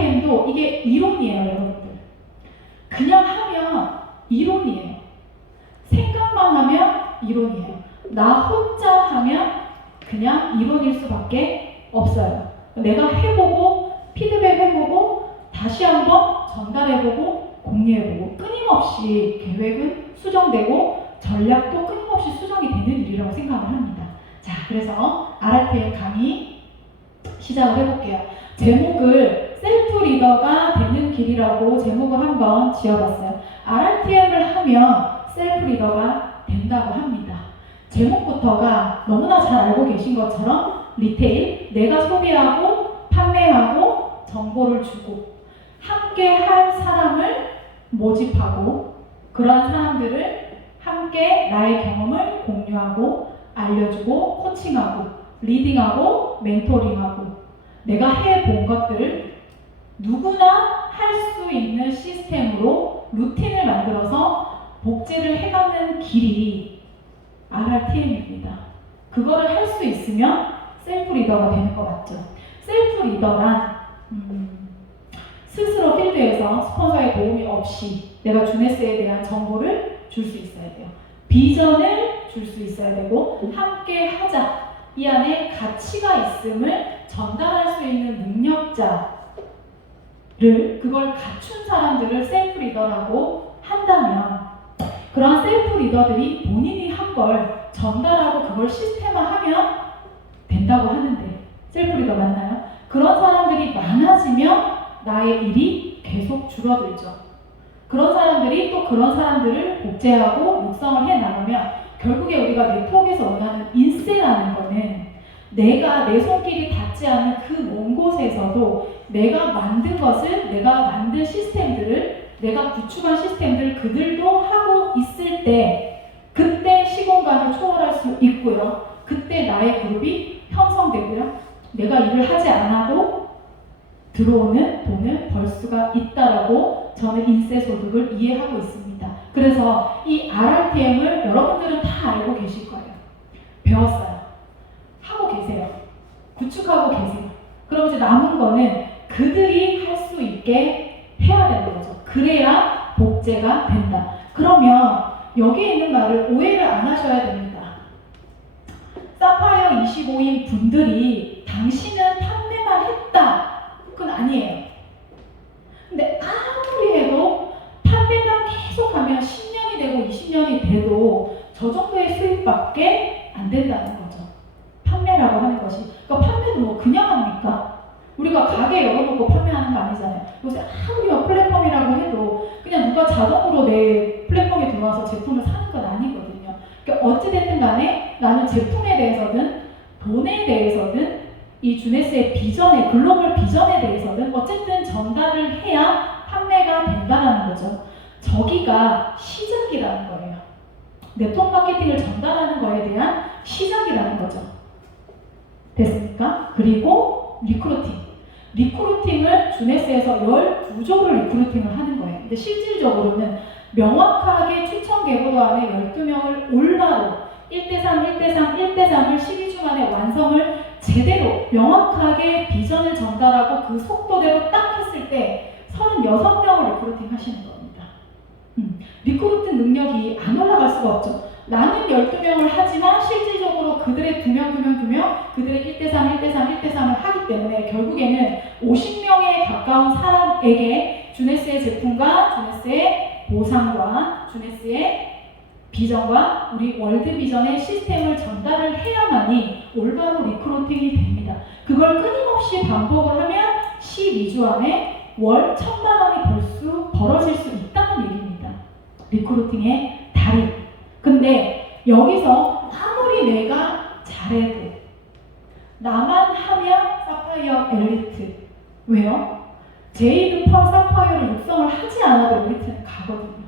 RTM도 이게 이론이에요, 여러분들. 그냥 하면 이론이에요. 생각만 하면 이론이에요. 나 혼자 하면 그냥 이론일 수밖에 없어요. 내가 해보고 피드백 해보고 다시 한번 전달해보고 공유해보고 끊임없이 계획은 수정되고 전략도 끊임없이 수정이 되는 일이라고 생각을 합니다. 자, 그래서 RTM 강의 시작을 해볼게요. 제목을 셀프 리더가 되는 길이라고 제목을 한번 지어봤어요. RTM을 하면 셀프 리더가 된다고 합니다. 제목부터가 너무나 잘 알고 계신 것처럼 리테일, 내가 소비하고 판매하고 정보를 주고 함께 할 사람을 모집하고 그러한 사람들을 함께 나의 경험을 공유하고 알려주고 코칭하고 리딩하고 멘토링하고 내가 해본 것들을 누구나 할 수 있는 시스템으로 루틴을 만들어서 복제를 해가는 길이 RTM입니다. 그거를 할 수 있으면 셀프 리더가 되는 거 맞죠? 셀프 리더란 스스로 필드에서 스폰서의 도움이 없이 내가 주네스에 대한 정보를 줄 수 있어야 돼요. 비전을 줄 수 있어야 되고 함께 하자. 이 안에 가치가 있음을 전달할 수 있는 능력자를 그걸 갖춘 사람들을 셀프 리더라고 한다면 그러한 셀프 리더들이 본인이 한 걸 전달하고 그걸 시스템화하면 된다고 하는데 셀프 리더 맞나요? 그런 사람들이 많아지면 나의 일이 계속 줄어들죠. 그런 사람들이 또 그런 사람들을 복제하고 육성을 해나가면 결국에 우리가 네트워크에서 원하는 인세라는 거는 내가 내 손길이 닿지 않는 그 먼 곳에서도 내가 만든 것을 내가 만든 시스템들을 내가 구축한 시스템들을 그들도 하고 있을 때 그때 시공간을 초월할 수 있고요. 그때 나의 그룹이 형성되고요. 내가 일을 하지 않아도 들어오는 돈을 벌 수가 있다라고 저는 인세 소득을 이해하고 있습니다. 그래서 이 RTM을 여러분들은 다 알고 계실 거예요. 배웠어요. 하고 계세요. 구축하고 계세요. 그럼 이제 남은 거는 그들이 할 수 있게 해야 되는 거죠. 그래야 복제가 된다. 그러면 여기에 있는 말을 오해를 안 하셔야 됩니다. 사파이어 25인 분들이 당신은 판매만 했다. 그건 아니에요. 근데 아무리 해도 판매만 계속하면 10년이 되고 20년이 돼도 저 정도의 수익밖에 안 된다는 거죠. 판매라고 하는 것이. 그러니까 판매도 뭐 그냥 합니까? 우리가 가게 열어놓고 판매하는 거 아니잖아요. 요새 아무리 플랫폼이라고 해도 그냥 누가 자동으로 내 플랫폼에 들어와서 제품을 사는 건 아니거든요. 그러니까 어찌됐든 간에 나는 제품에 대해서든 돈에 대해서든 이 주네스의 비전에, 글로벌 비전에 대해서는 어쨌든 전달을 해야 판매가 된다는 거죠. 저기가 시작이라는 거예요. 네트워크 마케팅을 전달하는 거에 대한 시작이라는 거죠. 됐습니까? 그리고 리크루팅을 주네스에서 12조를 리크루팅을 하는 거예요. 근데 실질적으로는 명확하게 추천 계보도 안에 12명을 올바로 1대3, 1대3, 1대3을 12주 만에 완성을 제대로 명확하게 비전을 전달하고 그 속도대로 딱 했을 때 36명을 리크루팅 하시는 겁니다. 리크루팅 능력이 안 올라갈 수가 없죠. 나는 12명을 하지만 실질적으로 그들의 2명, 그들의 1대3, 1대3, 1대3을 하기 때문에 결국에는 50명에 가까운 사람에게 주네스의 제품과 주네스의 보상과 주네스의 비전과 우리 월드 비전의 시스템을 전달을 해야만이 올바로 리크루팅이 됩니다. 그걸 끊임없이 반복을 하면 12주 안에 월 1,000만 원이 벌어질 수 있다는 얘기입니다. 리크루팅의 달인. 근데 여기서 아무리 내가 잘해도 나만 하면 사파이어 엘리트. 왜요? 제이드 펄 사파이어를 육성을 하지 않아도 엘리트는 가거든요.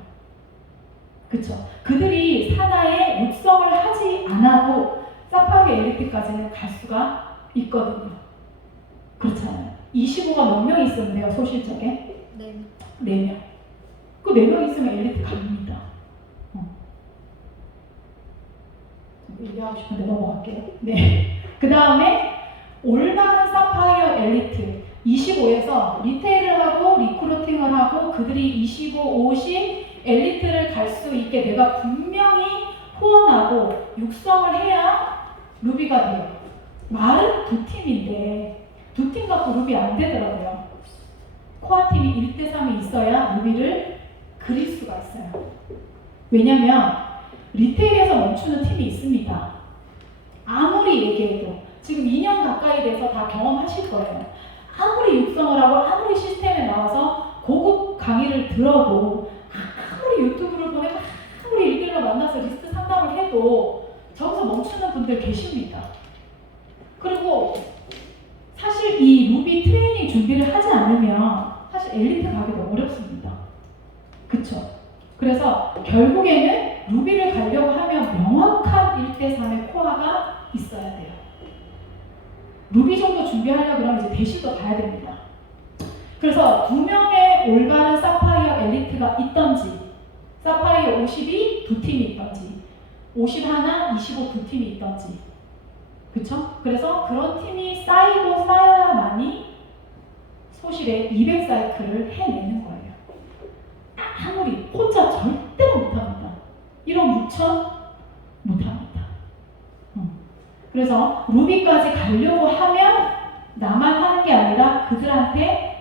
그쵸? 그들이 산하에 육성을 하지 않아도 사파이어 엘리트까지는 갈 수가 있거든요. 그렇잖아요. 25가 몇 명 있었는데요, 소실적에? 4명. 그 4명 있으면 엘리트 갑니다. 얘기하고 싶은데 넘어갈게요. 네. 그 다음에 올바른 사파이어 엘리트 25에서 리테일을 그들이 25, 50 엘리트를 갈 수 있게 내가 분명히 후원하고 육성을 해야 루비가 돼요. 말은 두 팀인데 두 팀 갖고 루비 안 되더라고요. 코어 팀이 1대3이 있어야 루비를 그릴 수가 있어요. 왜냐면 리테일에서 멈추는 팀이 있습니다. 아무리 얘기해도 지금 2년 가까이 돼서 다 경험하실 거예요. 아무리 육성을 하고 아무리 시스템에 나와서 고급 강의를 들어도 아무리 유튜브를 보내고 아무리 일일로 만나서 리스트 상담을 해도 저기서 멈추는 분들 계십니다. 그리고 사실 이 루비 트레이닝 준비를 하지 않으면 사실 엘리트 가기도 어렵습니다. 그쵸? 그래서 결국에는 루비를 가려고 하면 명확한 1대3의 코어가 있어야 돼요. 루비 정도 준비하려고 그러면 이제 대시도 봐야 됩니다. 그래서 2명의 올바른 사파이어 엘리트가 있던지, 사파이어 50이 두 팀이 있던지, 51, 25 두 팀이 있던지, 그쵸? 그래서 그런 팀이 쌓이고 쌓여야만이 소실에 200사이클을 해내는 거예요. 아무리 혼자 절대로 못합니다. 1억 6천 못합니다. 그래서 루비까지 가려고 하면 나만 하는 게 아니라 그들한테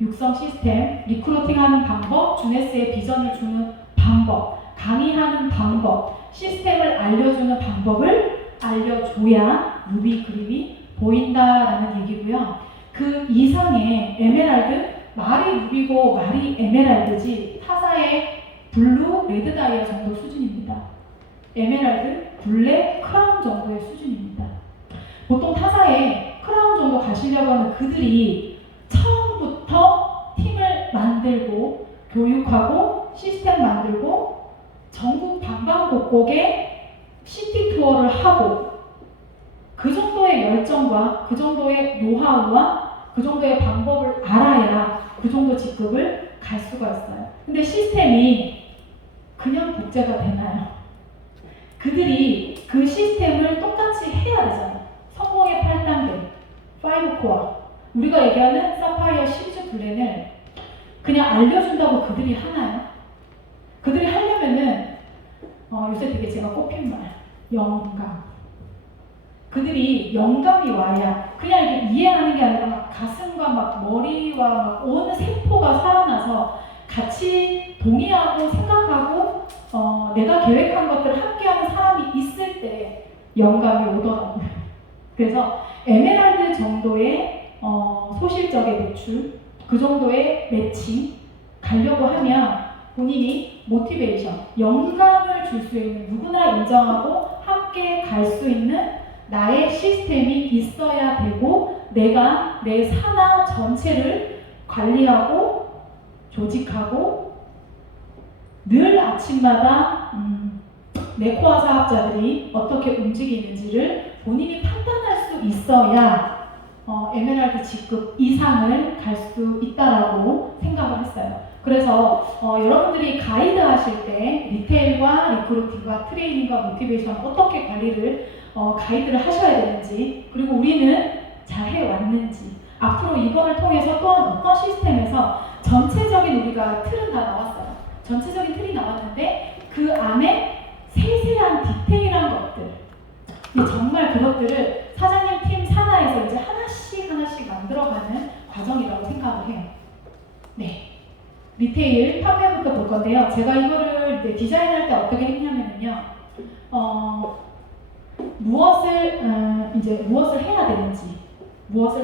육성 시스템, 리크루팅하는 방법, 주네스의 비전을 주는 방법, 강의하는 방법, 시스템을 알려주는 방법을 알려줘야 루비 그림이 보인다라는 얘기고요. 그 이상의 에메랄드, 말이 루비고 말이 에메랄드지 타사의 블루, 레드 다이아 정도 수준입니다. 에메랄드, 블랙, 크라운 정도의 수준입니다. 보통 타사에 크라운 정도 가시려고 하는 그들이 처음부터 팀을 만들고 교육하고 시스템 만들고 전국 방방곡곡에 시티 투어를 하고 그 정도의 열정과 그 정도의 노하우와 그 정도의 방법을 알아야 그 정도 직급을 갈 수가 있어요. 근데 시스템이 그냥 복제가 되나요? 그들이 그 시스템을 똑같이 해야 되잖아요. 성공의 8단계, 5코어. 우리가 얘기하는 사파이어 시리즈 플랜을 그냥 알려준다고 그들이 하나요? 그들이 하려면은 요새 되게 제가 꼽힌 말, 영감. 그들이 영감이 와야 그냥 이게 이해하는 게 아니라 막 가슴과 막 머리와 막 온 세포가 살아나서 같이 동의하고 생각하고 내가 계획한 것들을 함께하는 사람이 있을 때 영감이 오더라고요. 그래서 에메랄드 정도의 소실적의 매출, 그 정도의 매칭 가려고 하면 본인이 모티베이션, 영감을 줄 수 있는 누구나 인정하고 함께 갈 수 있는 나의 시스템이 있어야 되고 내가 내 산하 전체를 관리하고 조직하고 늘 아침마다 내 코어 사업자들이 어떻게 움직이는지를 본인이 판단할 수 있어야 에메랄드 직급 이상을 갈 수 있다라고 생각을 했어요. 그래서 여러분들이 가이드 하실 때 리테일과 리크루팅과 트레이닝과 모티베이션 어떻게 관리를 가이드를 하셔야 되는지, 그리고 우리는 잘 해왔는지, 앞으로 이번을 통해서 또한 어떤 시스템에서 전체적인 우리가 틀은 다 나왔어요. 전체적인 틀이 나왔는데 그 안에 세세한 디테일한 것들, 정말 그것들을 사장님 팀 산하에서 이제 하나씩 만들어가는 과정이라고 생각을 해요. 네. 리테일 판매부터 볼 건데요. 제가 이거를 이제 디자인할 때 어떻게 했냐면요. 무엇을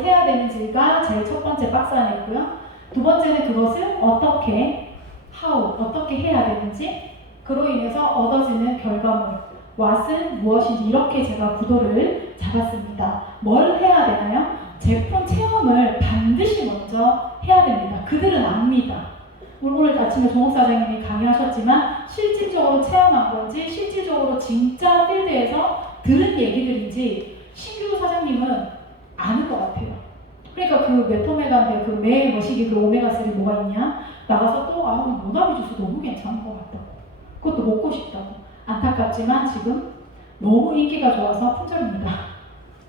해야 되는지가 제일 첫 번째 박스 안에 있고요. 두 번째는 그것을 어떻게 해야 되는지, 그로 인해서 얻어지는 결과물, what은 무엇인지 이렇게 제가 구도를 잡았습니다. 뭘 해야 되나요? 제품 체험을 반드시 먼저 해야 됩니다. 그들은 압니다. 오늘 아침에 종옥 사장님이 강의하셨지만 실질적으로 체험한 건지 실질적으로 진짜 필드에서 들은 얘기들인지 신규 사장님은 아는 것 같아요. 그러니까 그 메토메가인데 그 매 머시기 그 오메가3 뭐가 있냐? 나가서 또 모나비 주스 너무 괜찮은 것 같다고. 그것도 먹고 싶다고. 안타깝지만 지금 너무 인기가 좋아서 품절입니다.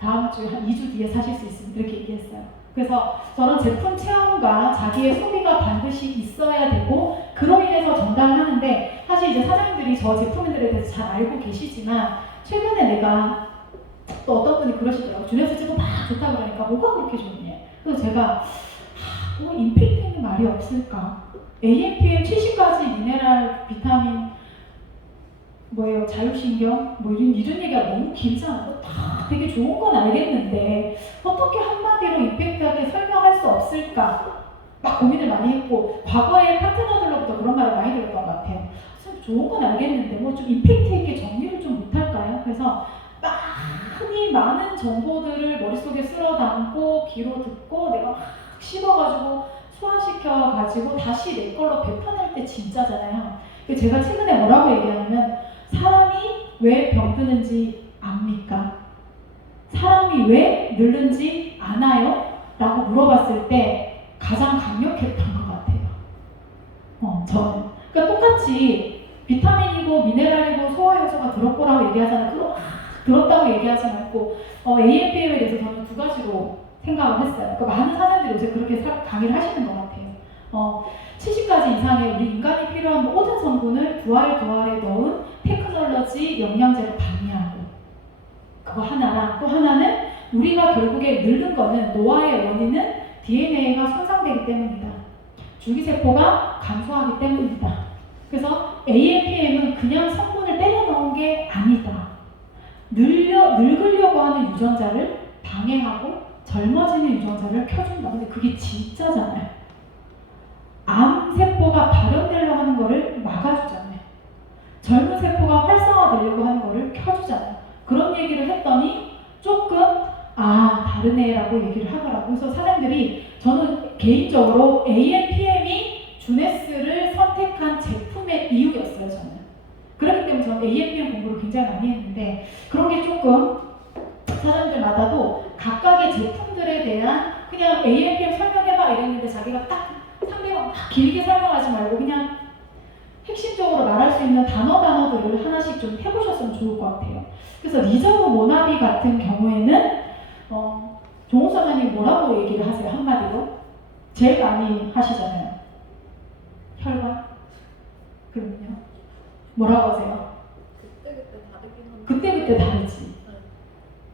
다음 주 한 2주 뒤에 사실 수 있습니다. 이렇게 얘기했어요. 그래서 저런 제품 체험과 자기의 소비 소리가 반드시 있어야 되고 그로 인해서 전달을 하는데 사실 이제 사장님들이 저 제품들에 대해서 잘 알고 계시지만 최근에 내가 또 어떤 분이 그러시더라고요. 주네스 제품 막 좋다 그러니까 뭐가 그렇게 좋니? 그래서 제가 임팩트 있는 말이 없을까? AMPM 70가지 미네랄, 비타민, 뭐예요? 자율신경? 뭐 이런 얘기가 너무 길잖아요. 다 되게 좋은 건 알겠는데 어떻게 한마디로 임팩트하게 설명할 수 없을까? 막 고민을 많이 했고 과거에 파트너들로부터 그런 말을 많이 들었던 것 같아요. 좋은 건 알겠는데 뭐 좀 임팩트 있게 정리를 좀 못할까요? 그래서 많은 정보들을 머릿속에 쓸어 담고 귀로 듣고 내가 막 씹어가지고 소화시켜가지고 다시 내 걸로 뱉어낼 때 진짜잖아요. 제가 최근에 뭐라고 얘기하냐면 사람이 왜 병드는지 압니까? 사람이 왜 늙는지 아나요? 라고 물어봤을 때 가장 강력했던 것 같아요. 저는. 그러니까 똑같이 비타민이고 미네랄이고 소화효소가 들었고라고 얘기하잖아요. 들었다고 얘기하지 말고 AMPM에 대해서 저는 두 가지로 생각을 했어요. 그러니까 많은 사람들이 요새 그렇게 강의를 하시는 것 같아요. 70가지 이상의 우리 인간이 필요한 모든 성분을 두알에 넣은 테크놀로지 영양제로 방해하고 그거 하나랑 또 하나는 우리가 결국에 늙는 거는 노화의 원인은 DNA가 손상되기 때문이다. 줄기세포가 감소하기 때문이다. 그래서 AMPM은 그냥 성분을 때려 넣은 게 아니다. 늙으려고 하는 유전자를 방해하고 젊어지는 유전자를 켜준다. 근데 그게 진짜잖아요. 암세포가 발현되려고 하는 거를 막아주잖아요. 젊은 세포가 활성화되려고 하는 거를 켜주잖아요. 그런 얘기를 했더니 조금 다르네라고 얘기를 하더라고요. 그래서 사장들이 저는 개인적으로 AMPM이 주네스를 선택한 제품의 이유였어요. 저는. 그렇기 때문에 저는 AMPM 공부를 굉장히 많이 했는데 그런 게 조금 사람들마다도 각각의 제품들에 대한 그냥 AMPM 설명해봐 이랬는데 자기가 딱 상대방 막 길게 설명하지 말고 그냥 핵심적으로 말할 수 있는 단어들을 하나씩 좀 해보셨으면 좋을 것 같아요. 그래서 리저브 모나비 같은 경우에는 종욱 사장님 뭐라고 얘기를 하세요? 한마디로? 제일 많이 하시잖아요. 혈관? 그럼요. 뭐라고 하세요? 그때그때 다르긴 한데 그때그때 다르지. 네.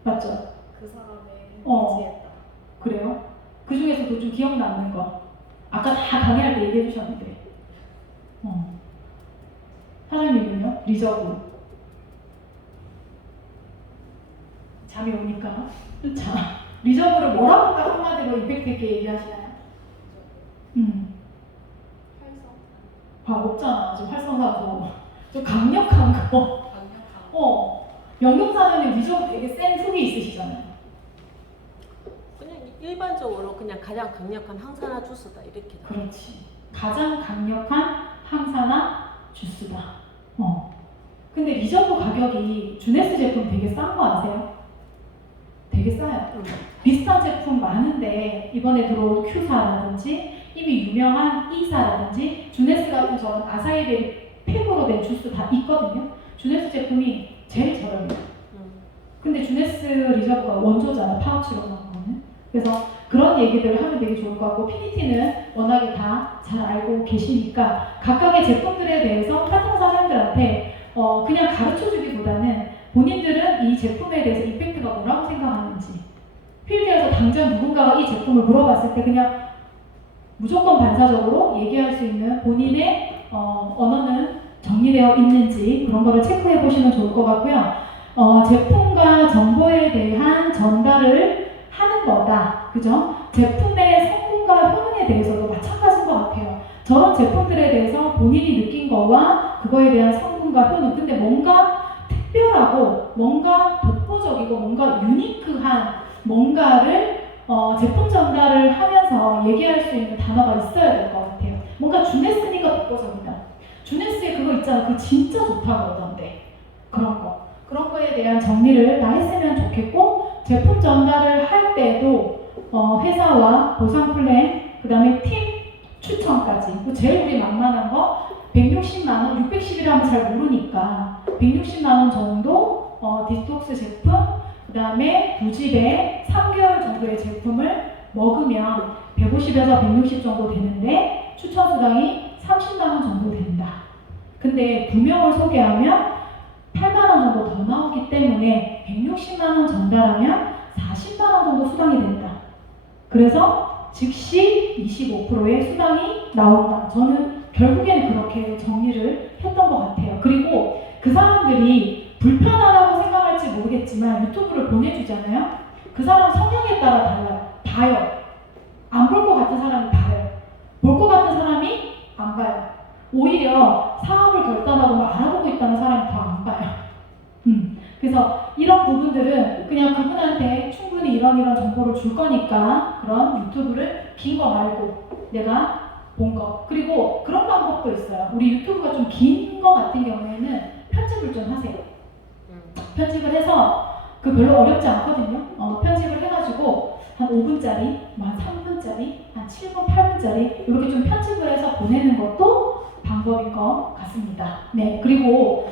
맞죠? 그 사람의 의지에 따라. 그래요? 그 중에서도 좀 기억 남는 거. 아까 다 강의할 때 얘기해 주셨는데. 사장님은요? 리저브. 잠이 오니까. 자, 리저브를 뭐라고 딱 한마디로 임팩트 있게 얘기하시나요? 없잖아. 지금 활성산소. 좀 강력한 거. 영양사전에 리저브 되게 센 훅이 있으시잖아요. 그냥 일반적으로 그냥 가장 강력한 항산화 주스다 이렇게. 그렇지. 가장 강력한 항산화 주스다. 근데 리저브 가격이 주네스 제품 되게 싼 거 아세요? 되게 싸요. 비슷한 제품 많은데 이번에 들어온 큐사라든지 이미 유명한 이사라든지 주네스 같은 저는 아사이베리 팩으로 된 주스 다 있거든요. 주네스 제품이 제일 저렴해요. 근데 주네스 리저브가 원조잖아, 파우치로 나온 거는. 그래서 그런 얘기들을 하면 되게 좋을 것 같고 피니티는 워낙에 다 잘 알고 계시니까 각각의 제품들에 대해서 파트너 사장들한테 그냥 가르쳐주기보다는 본인들은 이 제품에 대해서 임팩트가 뭐라고 생각하는지 필드에서 당장 누군가가 이 제품을 물어봤을 때 그냥 무조건 반사적으로 얘기할 수 있는 본인의 언어는 정리되어 있는지 그런 거를 체크해 보시면 좋을 것 같고요. 제품과 정보에 대한 전달을 하는 거다. 그죠? 제품의 성분과 효능에 대해서도 마찬가지인 것 같아요. 저런 제품들에 대해서 본인이 느낀 거와 그거에 대한 성분과 효능. 근데 뭔가 특별하고 뭔가 독보적이고 뭔가 유니크한 뭔가를 제품 전달을 하면서 얘기할 수 있는 단어가 있어야 될 것 같아요. 뭔가 주네스니까 독보적이다. 주네스에 그거 있잖아. 그거 진짜 좋다고 그러던데. 그런 거에 대한 정리를 다 했으면 좋겠고 제품 전달을 할 때도 회사와 보상 플랜, 그 다음에 팀 추천까지 제일 우리 만만한 거 160만원, 610이라면 잘 모르니까 160만원 정도 디톡스 제품, 그 다음에 2집에 3개월 정도의 제품을 먹으면 150에서 160 정도 되는데 추천 수당이 30만 원 정도 된다. 근데 2명을 소개하면 8만 원 정도 더 나오기 때문에 160만 원 전달하면 40만 원 정도 수당이 된다. 그래서 즉시 25%의 수당이 나온다. 저는 결국에는 그렇게 정리를 했던 것 같아요. 그리고 그 사람들이 불편하다고 생각할지 모르겠지만 유튜브를 보내주잖아요. 그 사람 성향에 따라 달라요. 봐요. 안 볼 것 같은 사람이 봐요. 볼 것 같은 사람이 안 봐요. 오히려 사업을 결단하고 막 알아보고 있다는 사람이 더 안 봐요. 그래서 이런 부분들은 그냥 그분한테 충분히 이런 정보를 줄 거니까 그런 유튜브를 긴 거 말고 내가 본 거. 그리고 그런 방법도 있어요. 우리 유튜브가 좀 긴 거 같은 경우에는 편집을 좀 하세요. 편집을 해서 그 별로 어렵지 않거든요. 편집을 해가지고 한 5분짜리, 한 3분짜리, 한 7분, 8분짜리 이렇게 좀 편집을 해서 보내는 것도 방법인 것 같습니다. 네, 그리고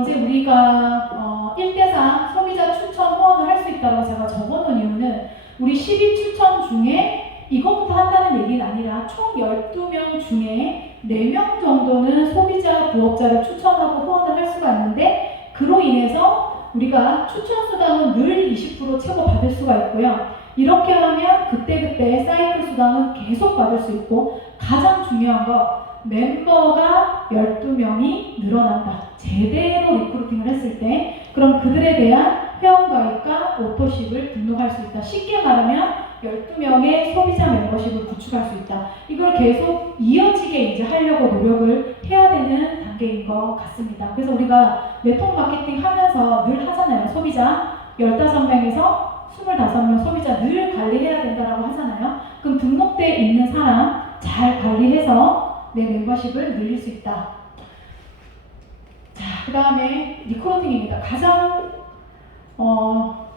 이제 우리가 1대3 소비자 추천 후원을 할 수 있다고 제가 적어놓은 이유는 우리 12 추천 중에 이것부터 한다는 얘기는 아니라 총 12명 중에 4명 정도는 소비자 부업자를 추천하고 후원을 할 수가 있는데 그로 인해서 우리가 추천 수당은 늘 20% 최고 받을 수가 있고요. 이렇게 하면 그때그때 사이클 수당은 계속 받을 수 있고 가장 중요한 거 멤버가 12명이 늘어난다. 제대로 리크루팅을 했을 때 그럼 그들에 대한 회원가입과 오토십을 등록할 수 있다. 쉽게 말하면 12명의 소비자 멤버십을 구축할 수 있다. 이걸 계속 이어지게 이제 하려고 노력을 해야 되는 단계인 것 같습니다. 그래서 우리가 네트워크 마케팅 하면서 늘 하잖아요. 소비자 15명에서 25명 소비자 늘 관리해야 된다라고 하잖아요. 그럼 등록돼 있는 사람 잘 관리해서 내 멤버십을 늘릴 수 있다. 자, 그 다음에 리크루팅입니다. 가장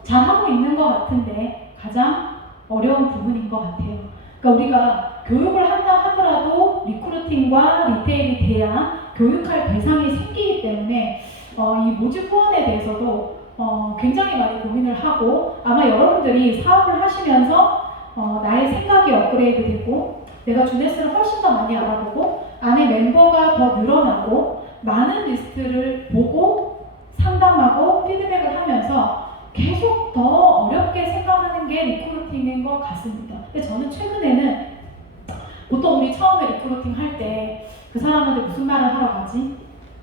잘하고 있는 것 같은데 가장 어려운 부분인 것 같아요. 그러니까 우리가 교육을 한다 하더라도 리크루팅과 리테일이 돼야 교육할 대상이 생기기 때문에 이 모집 후원에 대해서도 굉장히 많이 고민을 하고 아마 여러분들이 사업을 하시면서 나의 생각이 업그레이드 되고 내가 주네스를 훨씬 더 많이 알아보고 안에 멤버가 더 늘어나고 많은 리스트를 보고 상담하고 피드백을 하면서 계속 더 어렵게 생각하는 게 리크루팅인 것 같습니다. 근데 저는 최근에는 보통 우리 처음에 리크루팅 할 때 그 사람한테 무슨 말을 하러 가지?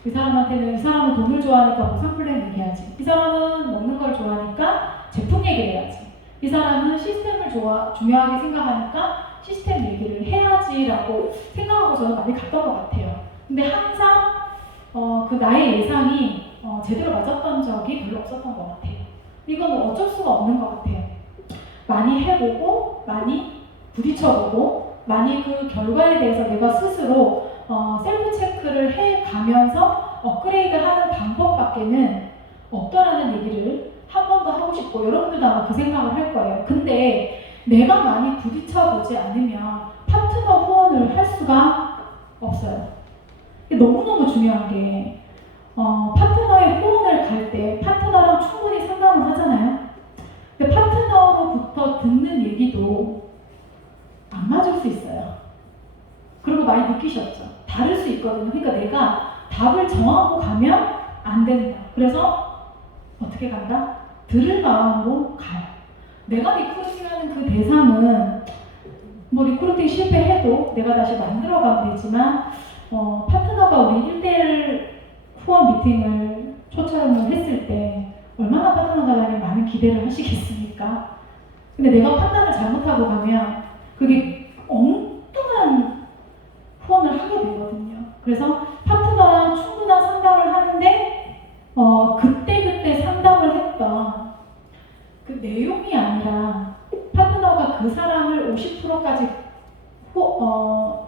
이 사람한테는 이 사람은 돈을 좋아하니까 보상 플랜 얘기하지. 이 사람은 먹는 걸 좋아하니까 제품 얘기를 해야지. 이 사람은 시스템을 중요하게 생각하니까 시스템 얘기를 해야지라고 생각하고 저는 많이 갔던 것 같아요. 근데 항상 그 나의 예상이 제대로 맞았던 적이 별로 없었던 것 같아요. 이건 어쩔 수가 없는 것 같아요. 많이 해보고 많이 부딪혀보고 많이 그 결과에 대해서 내가 스스로 셀프 체크를 해가면서 업그레이드 하는 방법밖에는 없더라는 얘기를 한 번 더 하고 싶고 여러분들도 아마 그 생각을 할 거예요. 근데 내가 많이 부딪혀보지 않으면 파트너 후원을 할 수가 없어요. 너무너무 중요한 게 파트너의 후원을 갈 때 파트너랑 충분히 상담을 하잖아요. 근데 파트너로부터 듣는 얘기도 안 맞을 수 있어요. 그리고 많이 느끼셨죠? 다를 수 있거든요. 그러니까 내가 답을 정하고 가면 안 된다. 그래서 어떻게 간다? 들을 마음으로 가요. 내가 리크루팅하는 그 대상은 뭐 리크루팅 실패해도 내가 다시 만들어가면 되지만 파트너가 우리 1대1 후원 미팅을 초청을 했을 때 얼마나 파트너 사장이 많은 기대를 하시겠습니까? 근데 내가 판단을 잘못하고 가면 그게 엉뚱한 후원을 하게 되거든요. 그래서 파트너랑 충분한 상담을 하는데 그때 상담을 했던 그 내용이 아니라 파트너가 그 사람을 50%까지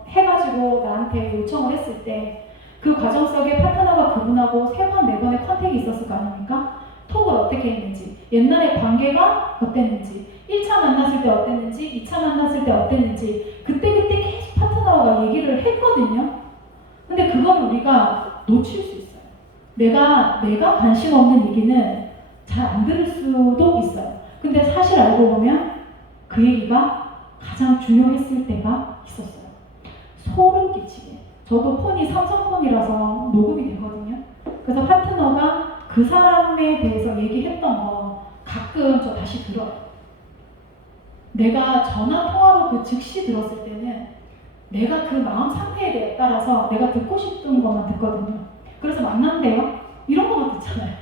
해가지고 나한테 요청을 했을 때 그 과정 속에 파트너가 그분하고 3번, 4번의 컨택이 있었을 거 아닙니까? 톡을 어떻게 했는지, 옛날에 관계가 어땠는지, 1차 만났을 때 어땠는지, 2차 만났을 때 어땠는지 그때 계속 파트너가 얘기를 했거든요. 근데 그걸 우리가 놓칠 수 있어요. 내가 관심 없는 얘기는 잘 안 들을 수도 있어요. 근데 사실 알고 보면 그 얘기가 가장 중요했을 때가 있었어요. 소름 끼치게. 저도 폰이 삼성폰이라서 녹음이 되거든요. 그래서 파트너가 그 사람에 대해서 얘기했던 거 가끔 저 다시 들어요. 내가 전화 통화로 그 즉시 들었을 때는 내가 그 마음 상태에 따라서 내가 듣고 싶은 것만 듣거든요. 그래서 만난대요. 이런 것만 듣잖아요.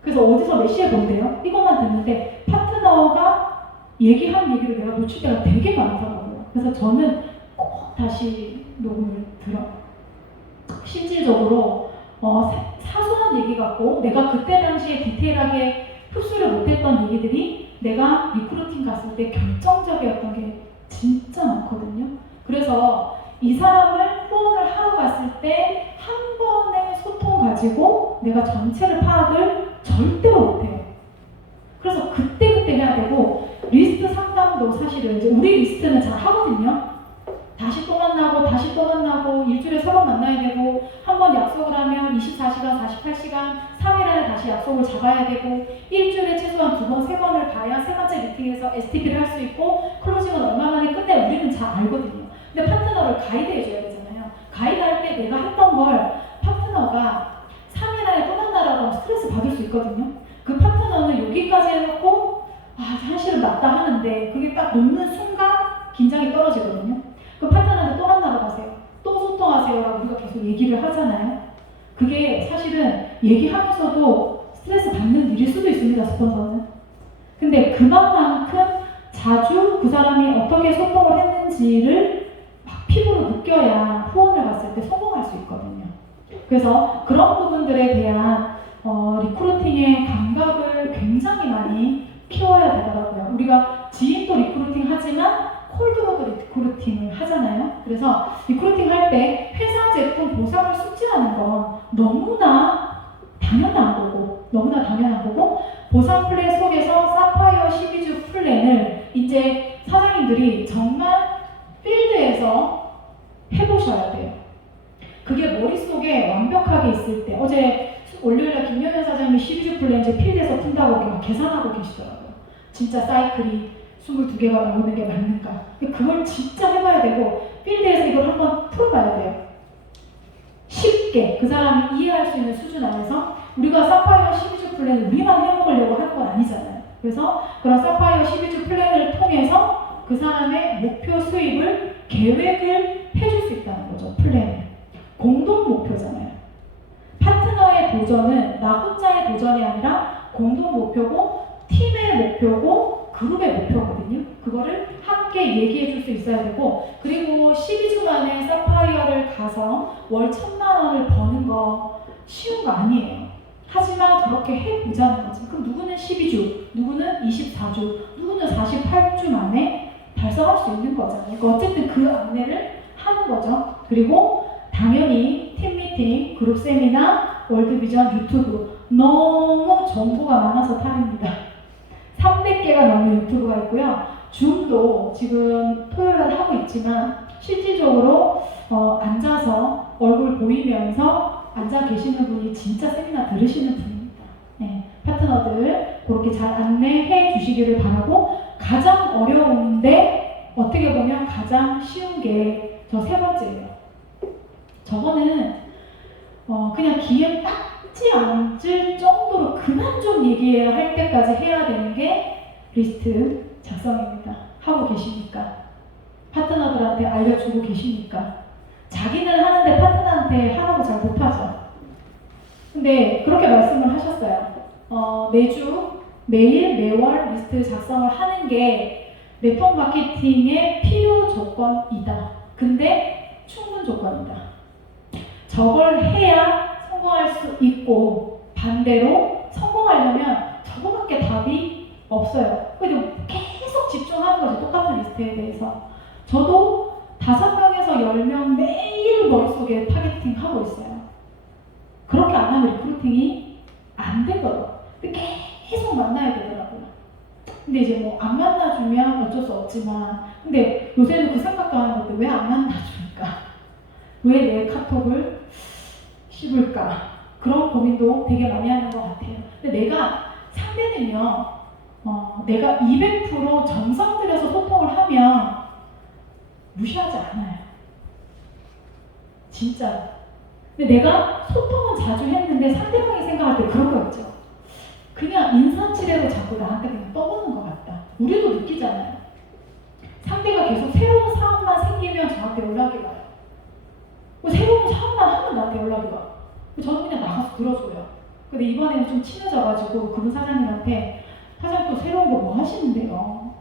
그래서 어디서 몇 시에 본대요? 이것만 듣는데 파트너가 얘기한 얘기를 내가 놓칠 때가 되게 많더라고요. 그래서 저는 꼭 다시 녹음을 들어요. 실질적으로 사소한 얘기 같고 내가 그때 당시에 디테일하게 흡수를 못했던 얘기들이 내가 리크루팅 갔을 때 결정적이었던 게 진짜 많거든요. 그래서 이 사람을 후원을 하러 갔을 때 한 번의 소통 가지고 내가 전체를 파악을 절대로 못해요. 그래서 그때그때 해야 되고 리스트 상담도 사실은 이제 우리 리스트는 잘 하거든요. 다시 또 만나고 다시 또 만나고 일주일에 3번 만나야 되고 한 번 약속을 하면 24시간, 48시간, 3일 안에 다시 약속을 잡아야 되고 일주일에 최소한 2번, 3번을 봐야 세 번째 미팅에서 STP를 할 수 있고 클로징은 얼마 만에 끝내 우리는 잘 알거든요. 근데 파트너를 가이드해줘야 되잖아요. 가이드할 때 내가 했던 걸 파트너가 3일 안에 또 만나라고 하면 스트레스 받을 수 있거든요. 그 파트너는 여기까지 해놓고 현실은 맞다 하는데 그게 딱 놓는 순간 긴장이 떨어지거든요. 그 파트너한테 또 만나러 가세요. 또 소통하세요라고 우리가 계속 얘기를 하잖아요. 그게 사실은 얘기하면서도 스트레스 받는 일일 수도 있습니다, 스폰서는. 근데 그만큼 자주 그 사람이 어떻게 소통을 했는지를 막 피부로 느껴야 후원을 갔을 때 성공할 수 있거든요. 그래서 그런 부분들에 대한 리크루팅의 감각을 굉장히 많이 키워야 되더라고요. 우리가 지인도 리크루팅 하지만 콜드로도 리크루팅을 하잖아요. 그래서 리크루팅 할 때 회사 제품 보상을 숙지하는 건 너무나 당연한 거고 보상 플랜 속에서 사파이어 12주 플랜을 이제 사장님들이 정말 필드에서 해보셔야 돼요. 그게 머릿속에 완벽하게 있을 때 어제 월요일에 김영현 사장님이 12주 플랜 이제 필드에서 푼다고 막 계산하고 계시더라고요. 진짜 사이클이 22개가 나오는 게 맞는가. 그걸 진짜 해봐야 되고 필드에서 이걸 한번 풀어봐야 돼요. 쉽게 그 사람이 이해할 수 있는 수준 안에서 우리가 사파이어 12주 플랜을 우리만 해먹으려고 하는 건 아니잖아요. 그래서 그런 사파이어 12주 플랜을 통해서 그 사람의 목표 수입을 계획을 해줄 수 있다는 거죠. 플랜을. 공동 목표잖아요. 파트너의 도전은 나 혼자의 도전이 아니라 공동 목표고 팀의 목표고 그룹의 목표거든요. 그거를 함께 얘기해 줄 수 있어야 되고 그리고 12주 만에 사파이어를 가서 월 1,000만 원을 버는 거 쉬운 거 아니에요. 하지만 그렇게 해보자는 거지. 그럼 누구는 12주, 누구는 24주, 누구는 48주 만에 달성할 수 있는 거잖아요. 그러니까 어쨌든 그 안내를 하는 거죠. 그리고 당연히 팀 미팅, 그룹 세미나, 월드비전, 유튜브 너무 정보가 많아서 탈입니다. 300개가 넘는 유튜브가 있고요. 줌도 지금 토요일날 하고 있지만 실질적으로 앉아서 얼굴 보이면서 앉아 계시는 분이 진짜 세미나 들으시는 분입니다. 네, 파트너들 그렇게 잘 안내해 주시기를 바라고 가장 어려운데 어떻게 보면 가장 쉬운 게 저 세 번째예요. 저거는 그냥 귀에 딱지 않을 정도로 그만 좀 얘기해야 할 때까지 해야 되는 게 리스트 작성입니다. 하고 계십니까? 파트너들한테 알려주고 계십니까? 자기는 하는데 파트너한테 하라고 잘 못하죠. 근데 그렇게 말씀을 하셨어요. 매주, 매일, 매월 리스트 작성을 하는 게 네트워크 마케팅의 필요 조건이다. 근데 충분 조건이다. 저걸 해야 성공할 수 있고 반대로 성공하려면 저거밖에 답이 없어요. 그래도 계속 집중하는 거죠. 똑같은 리스트에 대해서. 저도 5명에서 10명 매일 머릿속에 타겟팅 하고 있어요. 그렇게 안 하면 리크루팅이 안 되더라고요. 근데 계속 만나야 되더라고요. 근데 이제 뭐 안 만나주면 어쩔 수 없지만 근데 요새는 그 생각도 하는 건데 왜 안 만나줄까? 왜 내 카톡을 씹을까? 그런 고민도 되게 많이 하는 것 같아요. 근데 내가 상대는요, 내가 200% 정성 들여서 소통을 하면 무시하지 않아요. 진짜. 근데 내가 소통은 자주 했는데 상대방이 생각할 때 그런 거 있죠. 그냥 인사치레로 자꾸 나한테 그냥 떠보는 것 같다. 우리도 느끼잖아요. 상대가 계속 새로운 사업만 생기면 저한테 연락이 와요. 새로운 사업만 하면 나한테 연락이 와. 저는 그냥 나가서 들어줘요. 근데 이번에는 좀 친해져가지고 그분 사장님한테 사장님 또 새로운 거 뭐 하시는데요?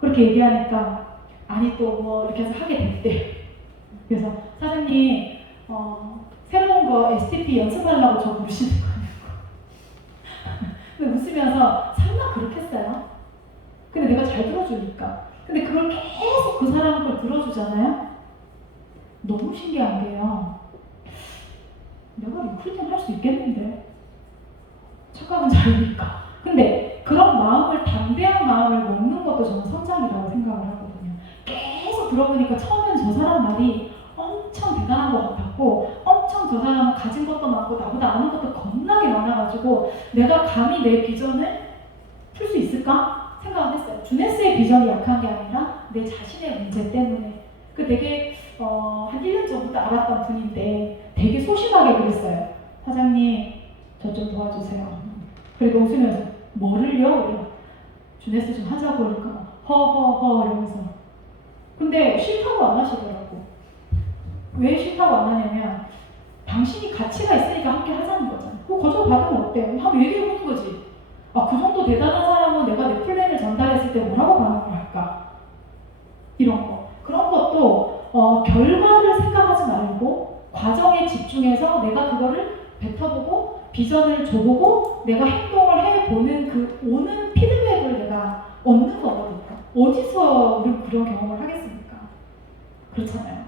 그렇게 얘기하니까 아니 또 뭐 이렇게 해서 하게 됐대. 그래서 사장님 새로운 거 STP 연습하려고 저 부르시는 거냐고. 근데 웃으면서 설마 그렇겠어요? 근데 내가 잘 들어주니까. 근데 그걸 계속 그 사람 걸 들어주잖아요? 너무 신기한 게요. 내가 리크루팅 할 수 있겠는데? 착각은 잘하니까. 근데 그런 마음을, 담대한 마음을 먹는 것도 저는 성장이라고 생각을 하거든요. 계속 들어보니까 처음엔 저 사람 말이 엄청 대단한 것 같았고 엄청 저 사람은 가진 것도 많고 나보다 아는 것도 겁나게 많아가지고 내가 감히 내 비전을 풀 수 있을까? 생각을 했어요. 주네스의 비전이 약한 게 아니라 내 자신의 문제 때문에. 그 되게 한 1년 전부터 알았던 분인데 되게 소심하게 그랬어요. 사장님 저 좀 도와주세요. 그리고 웃으면서 뭐를요? 주네스 좀 하자고 하니까 허허허 이러면서. 근데 싫다고 안 하시더라고. 왜 싫다고 안 하냐면 당신이 가치가 있으니까 함께 하자는 거잖아. 거절 받으면 어때? 한번 얘기해보는 거지. 아, 그 정도 대단한 사람은 내가 내 플랜을 전달했을 때 뭐라고 반응을 할까? 이런 거. 그런 것도 결과를 생각하지 말고 과정에 집중해서 내가 그거를 뱉어보고 비전을 줘보고 내가 행동을 해보는 그 오는 피드백을 내가 얻는 거거든요. 어디서 우리 그런 경험을 하겠습니까? 그렇잖아요.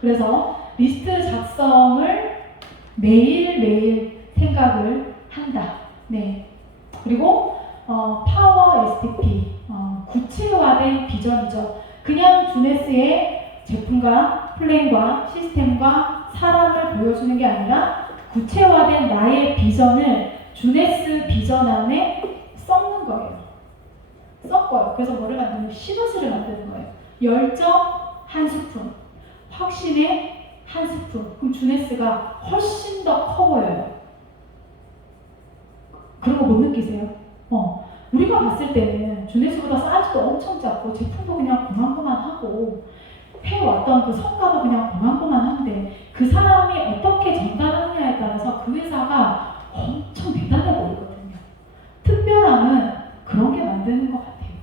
그래서 리스트 작성을 매일매일 생각을 한다. 네. 그리고 파워 STP, 구체화된 비전이죠. 그냥 주네스의 제품과 플랜과 시스템과 사람을 보여주는 게 아니라 구체화된 나의 비전을 주네스 비전 안에 섞는 거예요. 섞어요. 그래서 뭐를 만드는 시너지를 만드는 거예요. 열정 한 스푼, 확신의 한 스푼. 그럼 주네스가 훨씬 더 커 보여요. 그런 거 못 느끼세요? 우리가 봤을 때는 주네스보다 사이즈도 엄청 작고 제품도 그냥 고만고만하고 해왔던 그 성과도 그냥 고만고만한데 그 사람이 어떻게 전달하느냐에 따라서 그 회사가 엄청 대단해 보이거든요. 특별함은 그런 게 만드는 것 같아요.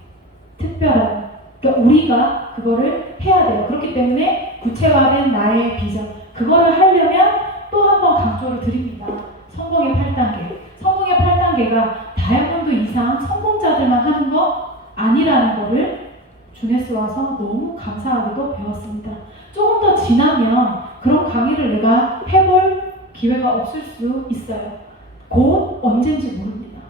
특별함. 그러니까 우리가 그거를 해야 돼요. 그렇기 때문에 구체화된 나의 비전. 그거를 하려면 또 한 번 강조를 드립니다. 성공의 8단계. 성공의 8단계가 다이아몬드 이상 성공자들만 하는 거 아니라는 거를 주네스 와서 너무 감사하게도 배웠습니다. 조금 더 지나면 그런 강의를 내가 해볼 기회가 없을 수 있어요. 곧 언젠지 모릅니다.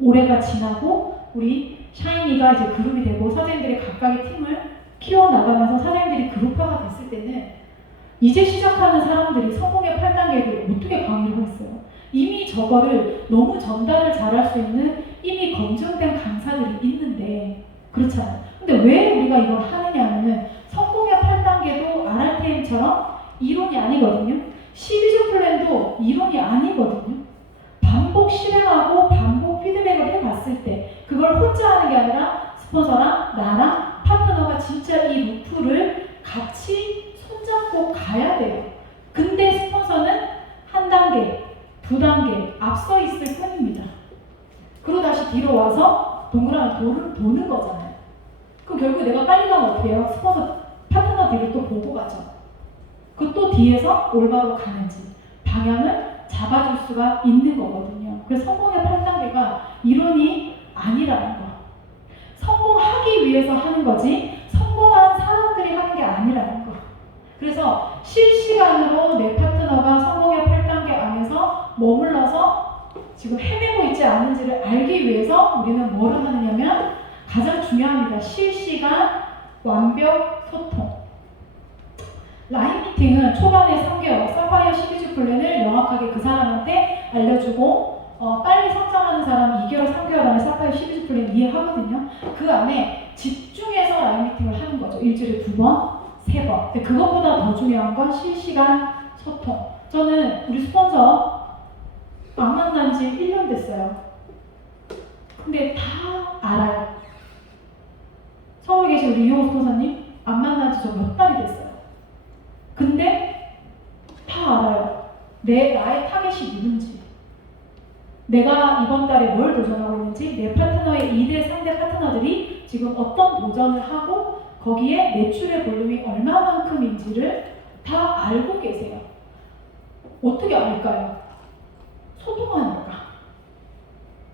올해가 지나고 우리 샤이니가 이제 그룹이 되고 사장님들이 각각의 팀을 키워나가면서 사장님들이 그룹화가 됐을 때는 이제 시작하는 사람들이 성공의 8단계를 어떻게 강의를 했어요? 이미 저거를 너무 전달을 잘할 수 있는 이미 검증된 강사들이 있는데 그렇잖아요. 근데 왜 우리가 이걸 하느냐 하면은 성공의 8단계도 RRTM처럼 이론이 아니거든요. 12주 플랜도 이론이 아니거든요. 반복 실행하고 반복 피드백을 해봤을 때 그걸 혼자 하는 게 아니라 스폰서랑 나랑 파트너가 진짜 이 루프를 같이 손잡고 가야 돼요. 근데 스폰서는 한 단계, 두 단계 앞서 있을 뿐입니다. 그러고 다시 뒤로 와서 동그라미 도는 거잖아요. 그럼 결국 내가 빨리 가면 어떻게 해요? 스폰서 파트너 뒤를 또 보고 가죠. 그 또 뒤에서 올바로 가는지 방향을 잡아줄 수가 있는 거거든요. 그래서 성공의 8단계가 이론이 아니라는 거. 성공하기 위해서 하는 거지 성공한 사람들이 하는 게 아니라는 거. 그래서 실시간으로 내 파트너가 성공의 8단계 안에서 머물러서 지금 헤매고 있지 않은지를 알기 위해서 우리는 뭐를 하느냐면 가장 중요합니다. 실시간 완벽 소통. 라인 미팅은 초반에 3개월 사파이어 12주 플랜을 명확하게 그 사람한테 알려주고 빨리 성장하는 사람이 2개월, 3개월 안에 사파이어 12주 플랜 이해하거든요. 그 안에 집중해서 라인 미팅을 하는 거죠. 일주일에 2번, 3번. 근데 그것보다 더 중요한 건 실시간 소통. 저는 우리 스폰서 안 만난 지 1년 됐어요. 근데 다 알아요. 서울에 계신 우리 이용호 스폰서님 안 만난 지 저 몇 달이 됐어요. 근데 다 알아요. 나의 타겟이 누군지, 내가 이번 달에 뭘 도전하고 있는지, 내 파트너의 2대, 3대 파트너들이 지금 어떤 도전을 하고 거기에 매출의 볼륨이 얼마만큼인지를 다 알고 계세요. 어떻게 알까요? 소통하니까.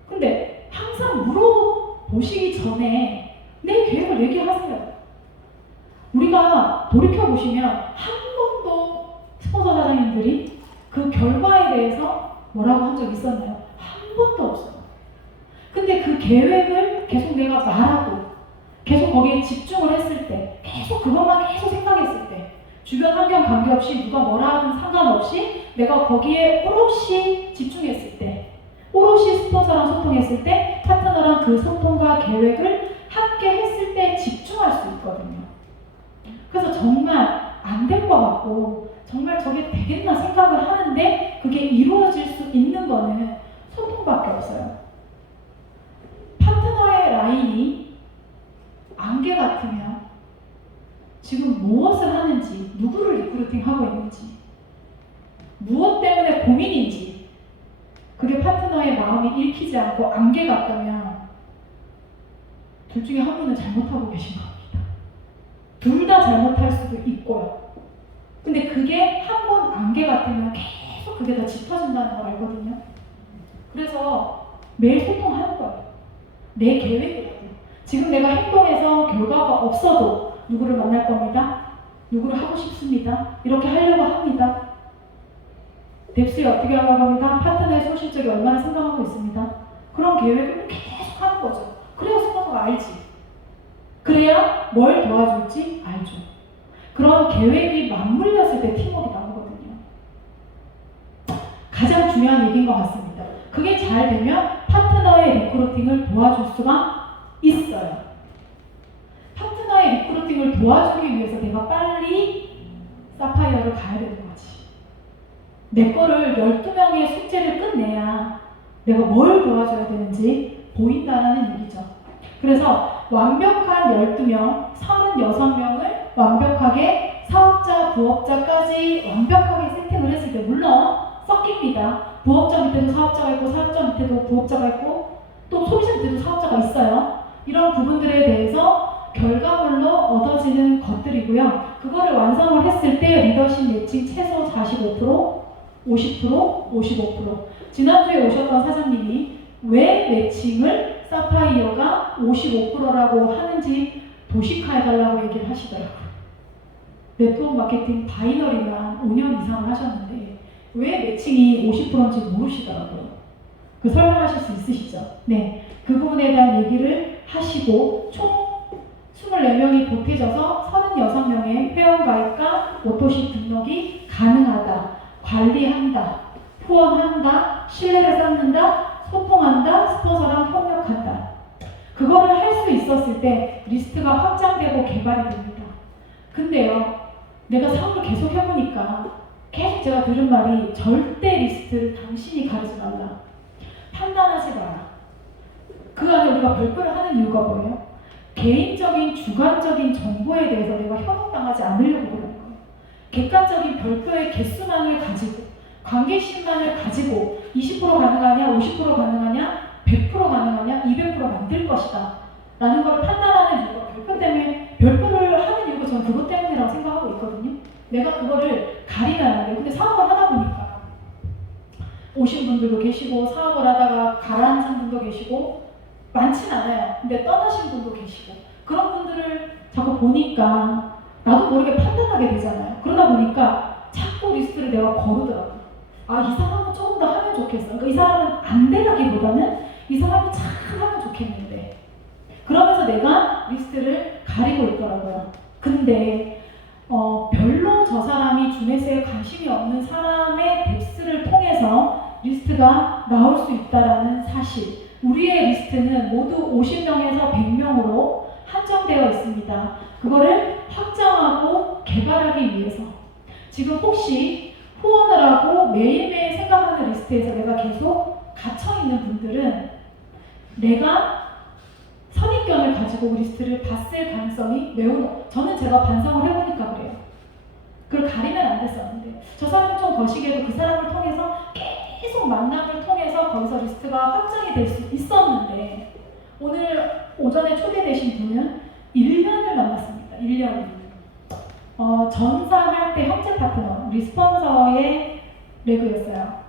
근데 항상 물어보시기 전에 내 계획을 얘기하세요. 우리가 돌이켜보시면 한 번도 스폰서 사장님들이 그 결과에 대해서 뭐라고 한 적 있었나요? 한 번도 없어요. 근데 그 계획을 계속 내가 말하고 계속 거기에 집중을 했을 때, 계속 그것만 계속 생각했을 때, 주변 환경 관계없이 누가 뭐라 하든 상관없이 내가 거기에 오롯이 집중했을 때, 오롯이 스폰서랑 소통했을 때, 파트너랑 그 소통과 계획을 함께 했을 때 집중할 수 있거든요. 그래서 정말 안 될 것 같고 정말 저게 되겠나 생각을 하는데 그게 이루어질 수 있는 거는 소통밖에 없어요. 파트너의 라인이 안개 같으면 지금 무엇을 하는지, 누구를 리크루팅하고 있는지, 무엇 때문에 고민인지, 그게 파트너의 마음이 읽히지 않고 안개 같다면 둘 중에 한 분은 잘못하고 계신 겁니다. 둘 다 잘못할 수도 있고요. 근데 그게 한 번 안개 같으면 계속 그게 다 짙어진다는 걸 알거든요. 그래서 매일 소통하는 거예요. 내 계획이라도. 지금 내가 행동해서 결과가 없어도 누구를 만날 겁니다. 누구를 하고 싶습니다. 이렇게 하려고 합니다. 뎁스에 어떻게 하려고 합니다. 파트너의 소실적이 얼마나 생각하고 있습니다. 그런 계획을 계속 하는 거죠. 그래야 스폰서가 알지. 그래야 뭘 도와줄지 알죠. 그런 계획이 맞물렸을 때 팀워크가 나오거든요. 가장 중요한 얘기인 것 같습니다. 그게 잘 되면 파트너의 리크루팅을 도와줄 수가 있어요. 파트너의 리크루팅을 도와주기 위해서 내가 빨리 사파이어를 가야 되는 거지. 내 거를 12명의 숙제를 끝내야 내가 뭘 도와줘야 되는지 보인다는 얘기죠. 그래서 완벽한 12명, 36명을 완벽하게 사업자, 부업자까지 완벽하게 세팅을 했을 때 물론 섞입니다. 부업자 밑에도 사업자가 있고 사업자 밑에도 부업자가 있고 또 소비자 밑에도 사업자가 있어요. 이런 부분들에 대해서 결과물로 얻어지는 것들이고요. 그거를 완성을 했을 때 리더십 매칭 최소 45%, 50%, 55%. 지난주에 오셨던 사장님이 왜 매칭을 사파이어가 55%라고 하는지 도식화해달라고 얘기를 하시더라고요. 네트워크 마케팅 바이너리만 5년 이상을 하셨는데 왜 매칭이 50%인지 모르시더라고요. 그 설명하실 수 있으시죠? 네, 그 부분에 대한 얘기를 하시고 총 24명이 보태져서 36명의 회원가입과 오토식 등록이 가능하다, 관리한다, 후원한다, 신뢰를 쌓는다, 소통한다, 스폰서랑 협력한다. 그거를 할 수 있었을 때 리스트가 확장되고 개발이 됩니다. 근데요, 내가 사업을 계속 해보니까 계속 제가 들은 말이 절대 리스트를 당신이 가르지 말라. 판단하지 마라. 그 안에 우리가 별표를 하는 이유가 뭐예요? 개인적인 주관적인 정보에 대해서 내가 현혹당하지 않으려고 그러는 거예요. 객관적인 별표의 개수만을 가지고 관계심만을 가지고 20% 가능하냐, 50% 가능하냐, 100% 가능하냐, 200% 만들 것이다 라는 걸 판단하는 이유가 별표 때문에, 별표를 하는 이유가 저는 그것 때문이라고 생각하고 있거든요. 내가 그거를 가리라는 게, 근데 사업을 하다 보니까 오신 분들도 계시고 사업을 하다가 가라앉은 분도 계시고 많진 않아요. 근데 떠나신 분도 계시고 그런 분들을 자꾸 보니까 나도 모르게 판단하게 되잖아요. 그러다 보니까 자꾸 리스트를 내가 거르더라고요. 아, 이 사람은 조금 더 하면 좋겠어. 그러니까 이 사람은 안 되라기보다는 이 사람이 참 하면 좋겠는데, 그러면서 내가 리스트를 가리고 있더라고요. 근데 별로 저 사람이 주네스에 관심이 없는 사람의 뎁스를 통해서 리스트가 나올 수 있다는 사실. 우리의 리스트는 모두 50명에서 100명으로 한정되어 있습니다. 그거를 확장하고 개발하기 위해서 지금 혹시 후원을 하고 매일매일 생각하는 리스트에서 내가 계속 갇혀있는 분들은 내가 선입견을 가지고 리스트를 봤을 가능성이 매우 저는 제가 반성을 해보니까 그래요. 그걸 가리면 안 됐었는데 저 사람이 좀 거시기에도 그 사람을 통해서 계속 만남을 통해서 거기서 리스트가 확장이 될 수 있었는데 오늘 오전에 초대되신 분은 1년을 만났습니다. 1년. 전사할 때 형제 파트너, 우리 스폰서의 레그였어요.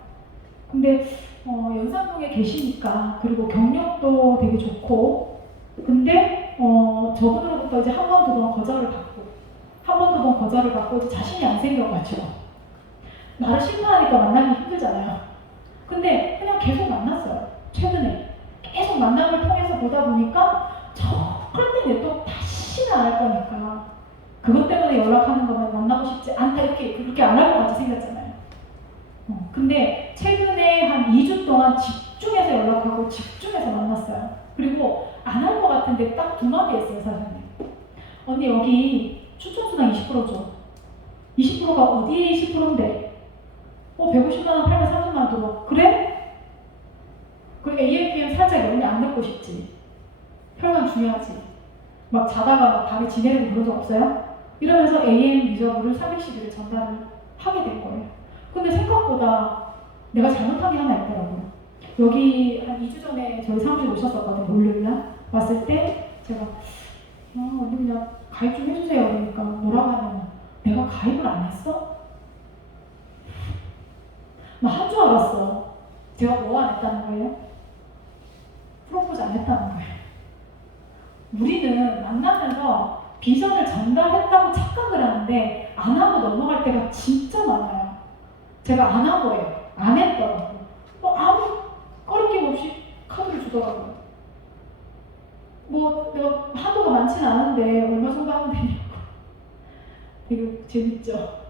근데 연산동에 계시니까 그리고 경력도 되게 좋고 근데 저분으로부터 이제 한 번, 두 번 거절을 받고 한 번, 두 번 거절을 받고 이제 자신이 안 생겨가지고 나를 싫어하니까 만나기 힘들잖아요. 근데 그냥 계속 만났어요. 최근에 계속 만남을 통해서 보다 보니까 절대 내 또 다시는 안 할 거니까 그것 때문에 연락하는 거면 만나고 싶지 않다 이렇게 그렇게 안 할 것 같이 생겼잖아요. 근데 최근에 한 2주 동안 집중해서 연락하고 집중해서 만났어요. 그리고 안 할 것 같은데 딱 두 마디 했어요, 사장님. 언니 여기 추천수당 20%죠. 20%가 어디에 20%인데? 150만 원 팔면 30만 원 들어와. 그래? 그리고 AFM 살짝 연이 안 듣고 싶지. 혈관 중요하지. 막 자다가 막 밤에 지내려고 그런 적 없어요? 이러면서 AM 리저브를 360일을 전달을 하게 된 거예요. 근데 생각보다 내가 잘못한 게 하나 있더라고요. 여기 한 2주 전에 저희 사무실 오셨었거든요. 월요일날 왔을 때 제가 언니 그냥 가입 좀 해주세요. 그러니까 뭐라고 하냐면 내가 가입을 안 했어? 나 한 줄 알았어. 제가 뭐 안 했다는 거예요? 프로포즈 안 했다는 거예요. 우리는 만나면서 비전을 전달했다고 착각을 하는데 안 하고 넘어갈 때가 진짜 많아요. 제가 안 한 거예요. 안 했더라고요. 아무 꺼리낌 없이 카드를 주더라고요. 내가 한도가 많지는 않은데 얼마 정도 하면 되냐고. 되게 재밌죠?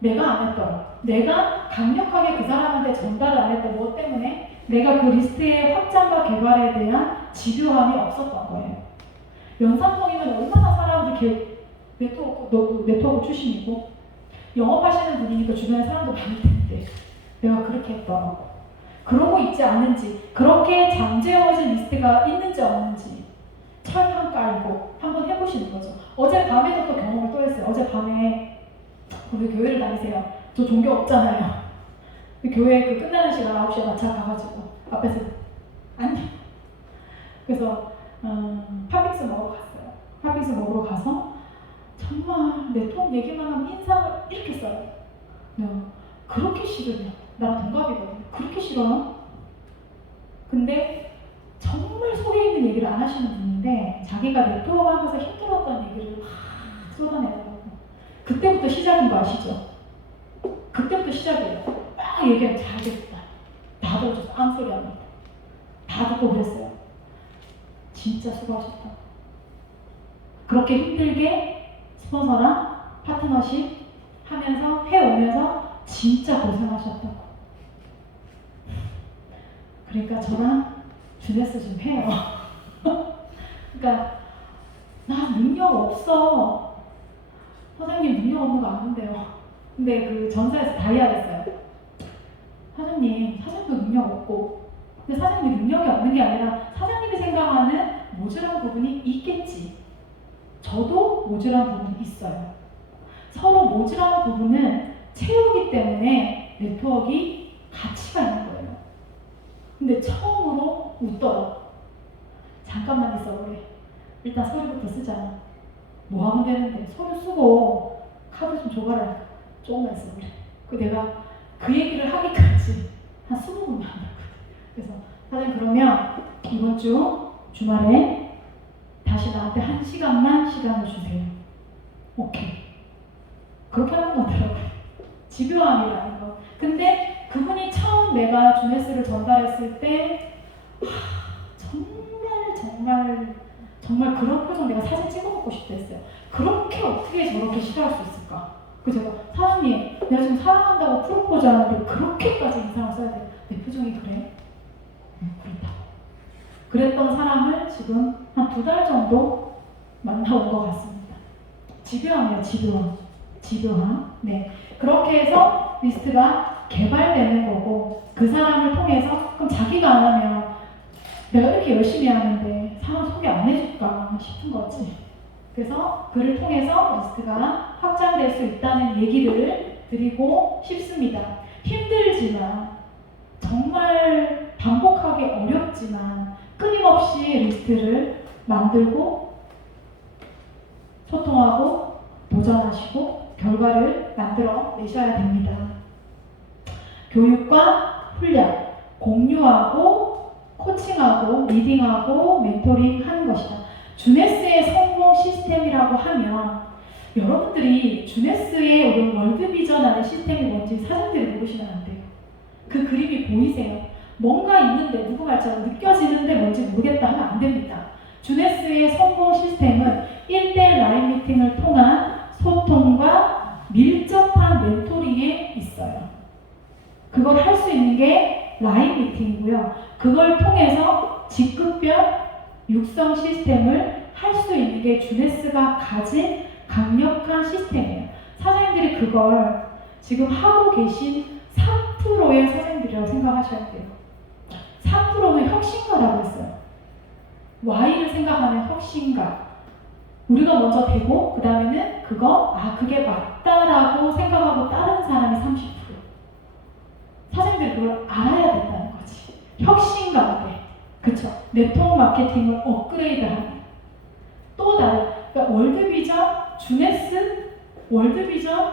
내가 안 했더라고. 내가 강력하게 그 사람한테 전달을 안 했던 뭐 때문에 내가 그 리스트의 확장과 개발에 대한 집요함이 없었던 거예요. 연산동이면 얼마나 사람들이 네트워크 출신이고 영업하시는 분이니까 주변에 사람도 많을 텐데 내가 그렇게 했더라고. 그러고 있지 않은지 그렇게 잠재워진 리스트가 있는지 없는지 철판 깔고 한번 해보시는 거죠. 어제 밤에도 또 경험을 또 했어요. 어제 밤에 우리 교회를 다니세요. 저 종교 없잖아요. 교회 그 끝나는 시간 9시에 마차 가가지고 앞에서 안녕. 그래서 팥빙수 먹으러 갔어요. 팥빙수 먹으러 가서 정말 네트워크 얘기만 하면 인상을 이렇게 써요. 그렇게 싫으냐? 나랑 동갑이거든요. 그렇게 싫어요? 근데 정말 속에 있는 얘기를 안 하시는 분인데 자기가 네트워크 하면서 힘들었던 얘기를 막 쏟아내더라고요. 그때부터 시작인 거 아시죠? 그때부터 시작이에요. 막 얘기하면 잘 됐다. 다 들어줘서 아무 소리 안 하고 다 듣고 그랬어요. 진짜 수고하셨다. 그렇게 힘들게 스폰서랑 파트너십 하면서 해오면서 진짜 고생하셨다고. 그러니까 저랑 주네스 좀 해요. 그러니까 나 능력 없어. 사장님 능력 없는 거 아는데요. 근데 그 전사에서 다이아랬어요. 사장님도 능력 없고 근데 사장님이 능력이 없는 게 아니라 사장님이 생각하는 모자란 부분이 있겠지. 저도 모자란 부분이 있어요. 서로 모자란 부분은 채우기 때문에 네트워크가 가치가 있는 거예요. 근데 처음으로 웃더라. 잠깐만 있어 그래. 일단 서류부터 쓰자. 뭐 하면 되는데 서류 쓰고 카드 좀 줘봐라. 조금만 있어 그래. 내가 그 얘기를 하기까지 한 20분 만났거든. 그래서 사장님 그러면 이번 주 주말에 다시 나한테 1시간만 시간을 주세요. 오케이. 그렇게 하는 거더라고요. 집요함이라는 거. 근데 그분이 처음 내가 주네스를 전달했을 때 정말 그런 표정 내가 사진 찍어먹고 싶다 했어요. 그렇게 어떻게 저렇게 싫어할 수 있을까? 그래서 제가 사장님 내가 지금 사랑한다고 프로포즈 하는데 그렇게까지 인상을 써야 돼? 내 표정이 그래? 그렇다. 그랬던 사람을 지금 한 2달 정도 만나온 것 같습니다. 집요함이에요, 집요함. 네. 그렇게 해서 리스트가 개발되는 거고, 그 사람을 통해서, 그럼 자기가 안 하면 내가 이렇게 열심히 하는데 사람 소개 안 해줄까 싶은 거지. 그래서 그를 통해서 리스트가 확장될 수 있다는 얘기를 드리고 싶습니다. 힘들지만, 정말 반복하기 어렵지만 끊임없이 리스트를 만들고 소통하고 도전하시고 결과를 만들어 내셔야 됩니다. 교육과 훈련, 공유하고 코칭하고 리딩하고 멘토링 하는 것이다. 주네스의 성공 시스템이라고 하면 여러분들이 주네스의 이런 월드비전하는 시스템이 뭔지 사장들이 모르시면 안 돼요. 그 그림이 보이세요? 뭔가 있는데 누구 말처럼 느껴지는데 뭔지 모르겠다 하면 안 됩니다. 주네스의 성공 시스템은 1대1 라인 미팅을 통한 소통과 밀접한 멘토링에 있어요. 그걸 할 수 있는 게 라인 미팅이고요. 그걸 통해서 직급별 육성 시스템을 할 수 있는 게 주네스가 가진 강력한 시스템이에요. 사장님들이 그걸 지금 하고 계신 3%의 사장님들이라고 생각하셔야 돼요. 3%는 혁신가라고 했어요. Y를 생각하는 혁신가. 우리가 먼저 되고 그 다음에는 그게 맞다라고 생각하고 다른 사람이 30%. 사장님들이 그걸 알아야 된다는 거지. 혁신가가 돼. 그쵸? 네트워크 마케팅을 업그레이드하는. 또 다른, 그러니까 월드비전, 주네스, 월드비전,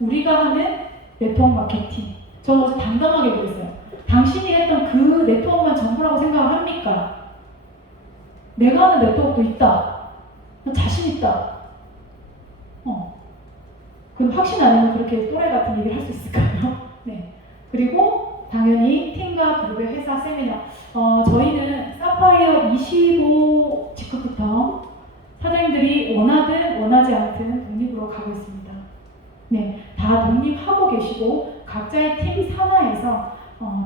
우리가 하는 네트워크 마케팅. 저는 어제 당당하게 그랬어요. 당신이 했던 그 네트워크만 전부라고 생각을 합니까? 내가 하는 네트워크도 있다. 자신 있다. 그럼 확신 아니면 그렇게 또래 같은 얘기를 할 수 있을까요? 네. 그리고 당연히 팀과 그룹의 회사 세미나. 저희는 사파이어 25 직후부터 사장님들이 원하든 원하지 않든 독립으로 가고 있습니다. 네, 다 독립하고 계시고 각자의 팀 산하에서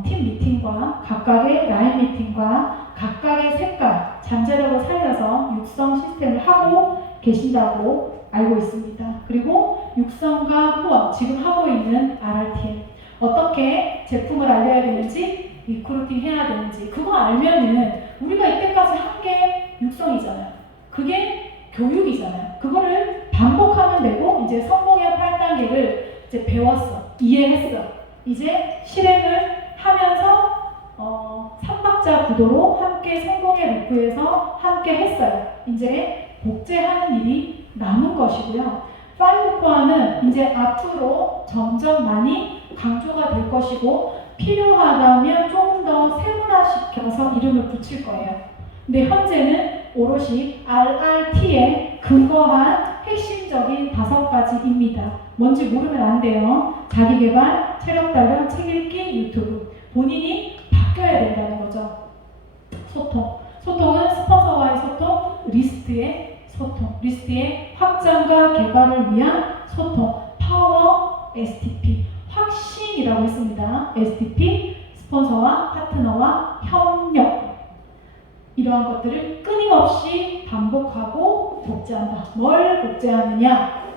팀 미팅과 각각의 라인 미팅과 각각의 색깔, 잠재력을 살려서 육성 시스템을 하고 계신다고 알고 있습니다. 그리고 육성과 후원, 지금 하고 있는 RRTM, 어떻게 제품을 알려야 되는지, 리크루팅 해야 되는지, 그거 알면은 우리가 이때까지 한 게 육성이잖아요. 그게 교육이잖아요. 그거를 반복하면 되고, 이제 성공의 8단계를 이제 배웠어, 이해했어. 이제 실행을 하면서 3박자 구도로 함께 성공의 루프에서 함께 했어요. 이제 복제하는 일이 남은 것이고요. 5코어는 이제 앞으로 점점 많이 강조가 될 것이고 필요하다면 조금 더 세분화시켜서 이름을 붙일 거예요. 근데 현재는 오롯이 RRT에 근거한 핵심적인 5가지입니다. 뭔지 모르면 안 돼요. 자기개발, 체력 단련, 책 읽기, 유튜브. 본인이 바뀌어야 된다는 거죠. 소통. 소통은 스폰서와의 소통, 리스트의 소통. 리스트의 확장과 개발을 위한 소통. 파워 STP. 확신이라고 했습니다. STP, 스폰서와 파트너와 협력. 이러한 것들을 끊임없이 반복하고 복제한다. 뭘 복제하느냐?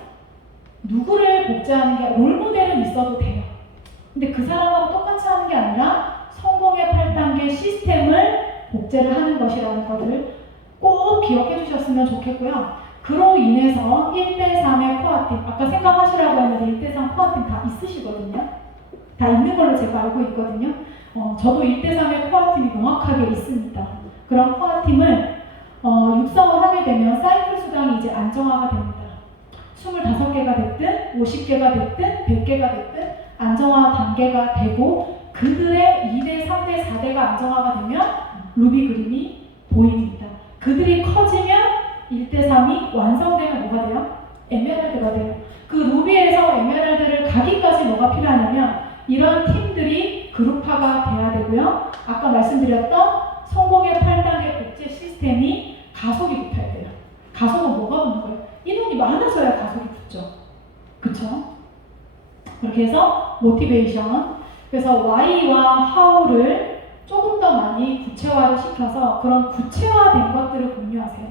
누구를 복제하는 게 롤모델은 있어도 돼요. 근데 그 사람하고 똑같이 하는 게 아니라 성공의 8단계 시스템을 복제를 하는 것이라는 것을 꼭 기억해 주셨으면 좋겠고요. 그로 인해서 1대3의 코어팀, 아까 생각하시라고 했는데 1대3 코어팀 다 있으시거든요. 다 있는 걸로 제가 알고 있거든요. 저도 1대3의 코어팀이 명확하게 있습니다. 그런 코어팀을 육성을 하게 되면 사이클 수당이 이제 안정화가 됩니다. 25개가 됐든 50개가 됐든 100개가 됐든 안정화 단계가 되고 그들의 2대, 3대, 4대가 안정화가 되면 루비 그림이 보입니다. 그들이 커지면 1대3이 완성되면 뭐가 돼요? 에메랄드가 돼요. 그 루비에서 에메랄드를 가기까지 뭐가 필요하냐면 이런 팀들이 그룹화가 돼야 되고요. 아까 말씀드렸던 성공의 8단계 복제 시스템이 가속이 붙어야 돼요. 가속은 뭐가 붙는 거예요? 인원이 많아져야 가속이 붙죠. 그쵸? 그렇게 해서 모티베이션. 그래서 Y와 How를 조금 더 많이 구체화를 시켜서 그런 구체화된 것들을 공유하세요.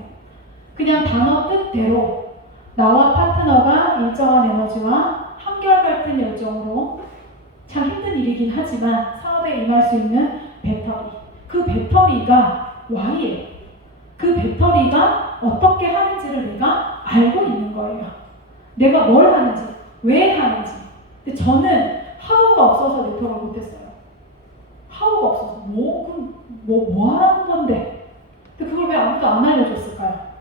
그냥 단어 뜻대로 나와 파트너가 일정한 에너지와 한결같은 열정으로 참 힘든 일이긴 하지만 사업에 임할 수 있는 배터리. 그 배터리가 Y예요. 그 배터리가 어떻게 하는지를 내가 알고 있는 거예요. 내가 뭘 하는지, 왜 하는지. 근데 저는 하우가 없어서 네트워크를 못했어요. 하우가 없어서 뭐 하라는 건데. 근데 그걸 왜 아무도 안 알려줬을까요?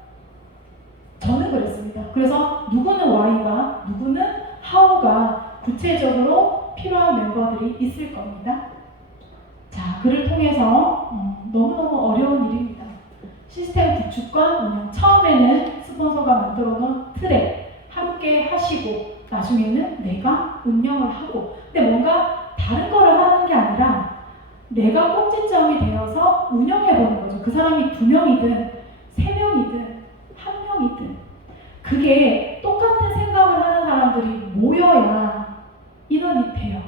저는 그랬습니다. 그래서 누구는 Y가, 누구는 하우가 구체적으로 필요한 멤버들이 있을 겁니다. 자, 그를 통해서 너무너무 어려운 일입니다. 시스템 구축과 운영. 처음에는 스폰서가 만들어 놓은 틀에 함께 하시고 나중에는 내가 운영을 하고 근데 뭔가 다른 거를 하는 게 아니라 내가 꼭지점이 되어서 운영해보는 거죠. 그 사람이 2명이든 3명이든 1명이든 그게 똑같은 생각을 하는 사람들이 모여야 인원이 돼요.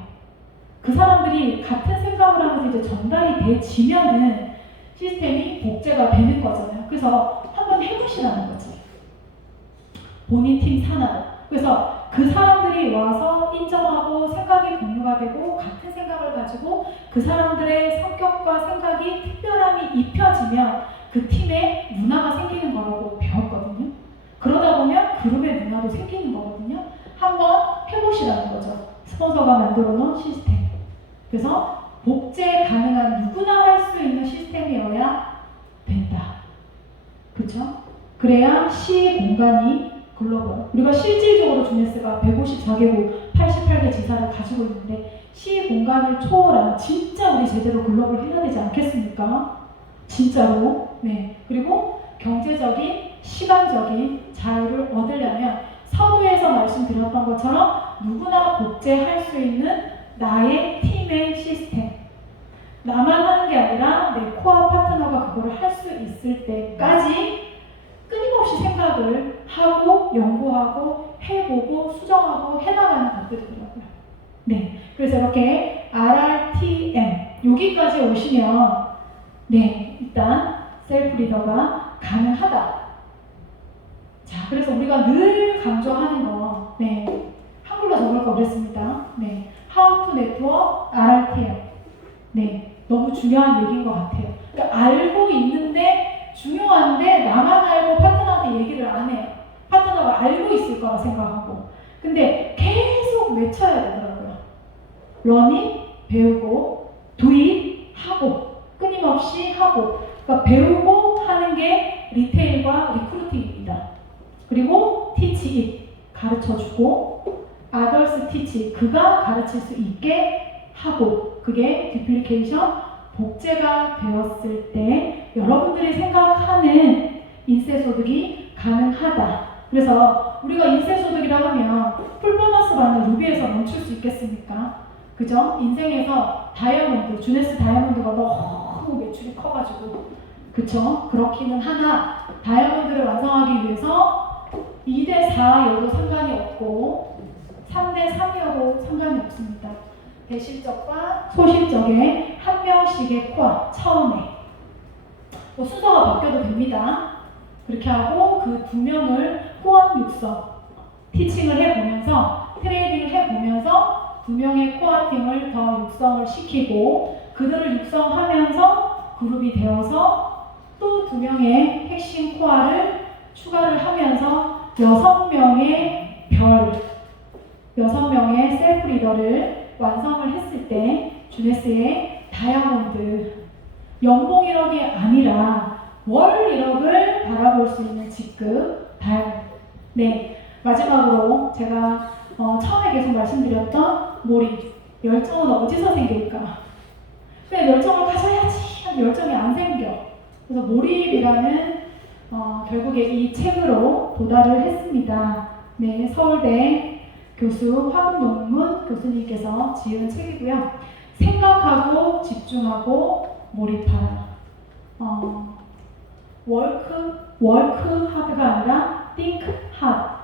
그 사람들이 같은 생각을 하면서 이제 전달이 돼지면은 시스템이 복제가 되는 거잖아요. 그래서 한번 해보시라는 거지. 본인 팀 산하로. 그래서 그 사람들이 와서 인정하고 생각이 공유가 되고 같은 생각을 가지고 그 사람들의 성격과 생각이 특별함이 입혀지면 그 팀에 문화가 생기는 거라고 배웠거든요. 그러다 보면 그룹의 문화도 생기는 거거든요. 한번 해보시라는 거죠. 스폰서가 만들어 놓은 시스템. 그래서 복제 가능한 누구나 할 수 있는 시스템이어야 된다. 그렇죠? 그래야 시 공간이 글로벌. 우리가 실질적으로 주네스가 154개국 88개 지사를 가지고 있는데 시 공간을 초월한 진짜 우리 제대로 글로벌 해야 되지 않겠습니까? 진짜로. 네. 그리고 경제적인, 시간적인 자유를 얻으려면 서두에서 말씀드렸던 것처럼 누구나 복제할 수 있는 나의 팀의 시스템. 나만 하는 게 아니라 내 코어 파트너가 그거를 할 수 있을 때까지 끊임없이 생각을 하고 연구하고 해보고 수정하고 해나가는 것들이더라고요. 네, 그래서 이렇게 RRTM 여기까지 오시면 네, 일단 셀프 리더가 가능하다. 자, 그래서 우리가 늘 강조하는 거, 네, 한글로 적을 거 그랬습니다. 네, How to Network RRTM. 네, 너무 중요한 얘기인 것 같아요. 그러니까 알고 있는데 중요한데 나만 알고 파트너한테 얘기를 안 해요. 파트너가 알고 있을 거라 생각하고. 근데 계속 외쳐야 되더라고요. 러닝, 배우고, doing, 하고, 끊임없이 하고. 그러니까 배우고 하는 게 리테일과 리크루팅입니다. 그리고 teach it, 가르쳐주고, others teach, 그가 가르칠 수 있게 하고, 그게 duplication, 복제가 되었을 때 여러분들이 생각하는 인쇄소득이 가능하다. 그래서 우리가 인쇄소득이라 하면 풀보너스 받는 루비에서 멈출 수 있겠습니까? 그죠? 인생에서 다이아몬드, 주네스 다이아몬드가 너무 매출이 커가지고 그쵸? 그렇기는 하나 다이아몬드를 완성하기 위해서 2대4여도 상관이 없고 3대3이어도 상관이 없습니다. 대실적과 소실적의 한 명씩의 코어 처음에 뭐 순서가 바뀌어도 됩니다. 그렇게 하고 그 2명을 호언 육성 티칭을 해보면서 트레이딩을 해보면서 2명의 코어 팀을 더 육성을 시키고 그들을 육성하면서 그룹이 되어서 또 2명의 핵심 코어를 추가를 하면서 6명의 별 6명의 셀프 리더를 완성을 했을 때 주네스의 다이아몬드 연봉 1억이 아니라 월 1억을 바라볼 수 있는 직급 다이아몬드. 네, 마지막으로 제가 처음에 계속 말씀드렸던 몰입 열정은 어디서 생길까? 그냥 열정을 가져야지 하면 열정이 안 생겨. 그래서 몰입이라는 결국에 이 책으로 도달을 했습니다. 네, 서울대 교수 황동문 교수님께서 지은 책이고요. 생각하고 집중하고 몰입하라. work hard가 아니라 think hard.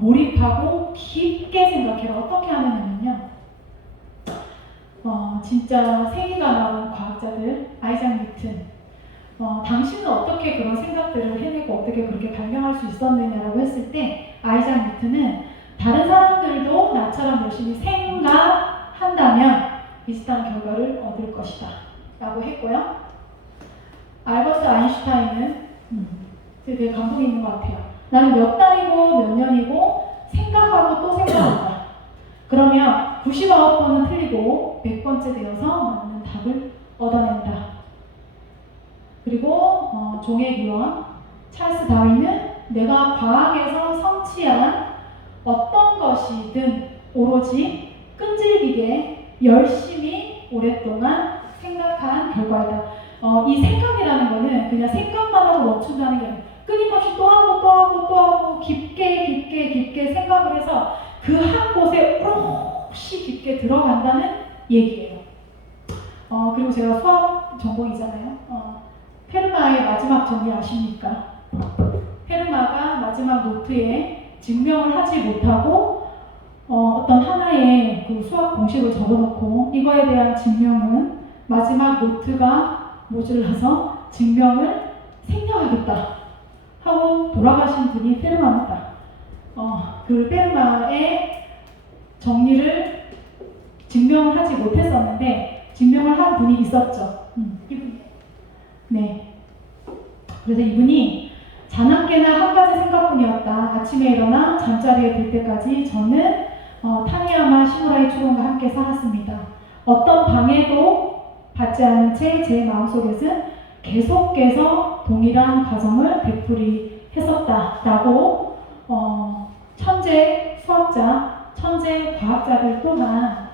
몰입하고 깊게 생각해라. 어떻게 하느냐면요. 진짜 세기가 나온 과학자들 아이작 뉴튼, 당신은 어떻게 그런 생각들을 해내고 어떻게 그렇게 발명할 수 있었느냐라고 했을 때 아이작 뉴턴은 다른 사람들도 나처럼 열심히 생각한다면 비슷한 결과를 얻을 것이다 라고 했고요. 알버트 아인슈타인은 되게 감동이 있는 것 같아요. 나는 몇 달이고 몇 년이고 생각하고 또 생각한다. 그러면 99번은 틀리고 100번째 되어서 맞는 답을 얻어낸다. 그리고 종의 기원 찰스 다윈은 내가 과학에서 성취한 어떤 것이든 오로지 끈질기게 열심히 오랫동안 생각한 결과이다. 이 생각이라는 거는 그냥 생각만 하고 멈춘다는 게 아니라 끊임없이 또 하고 또 하고 또 하고 깊게 생각을 해서 그 한 곳에 오롯이 깊게 들어간다는 얘기예요. 그리고 제가 수학 전공이잖아요. 페르마의 마지막 정리 아십니까? 페르마가 마지막 노트에 증명을 하지 못하고 어떤 하나의 그 수학 공식을 적어놓고 이거에 대한 증명은 마지막 노트가 모자라서 증명을 생략하겠다 하고 돌아가신 분이 페르마입니다. 그 페르마의 정리를 증명을 하지 못했었는데 증명을 한 분이 있었죠. 이분이. 네. 그래서 이분이 자나깨나 한 가지 생각뿐이었다. 아침에 일어나 잠자리에 들 때까지 저는 타니야마 시무라이 초론과 함께 살았습니다. 어떤 방해도 받지 않은 채 제 마음속에는 계속해서 동일한 과정을 되풀이했었다라고 천재 수학자, 천재 과학자들 또한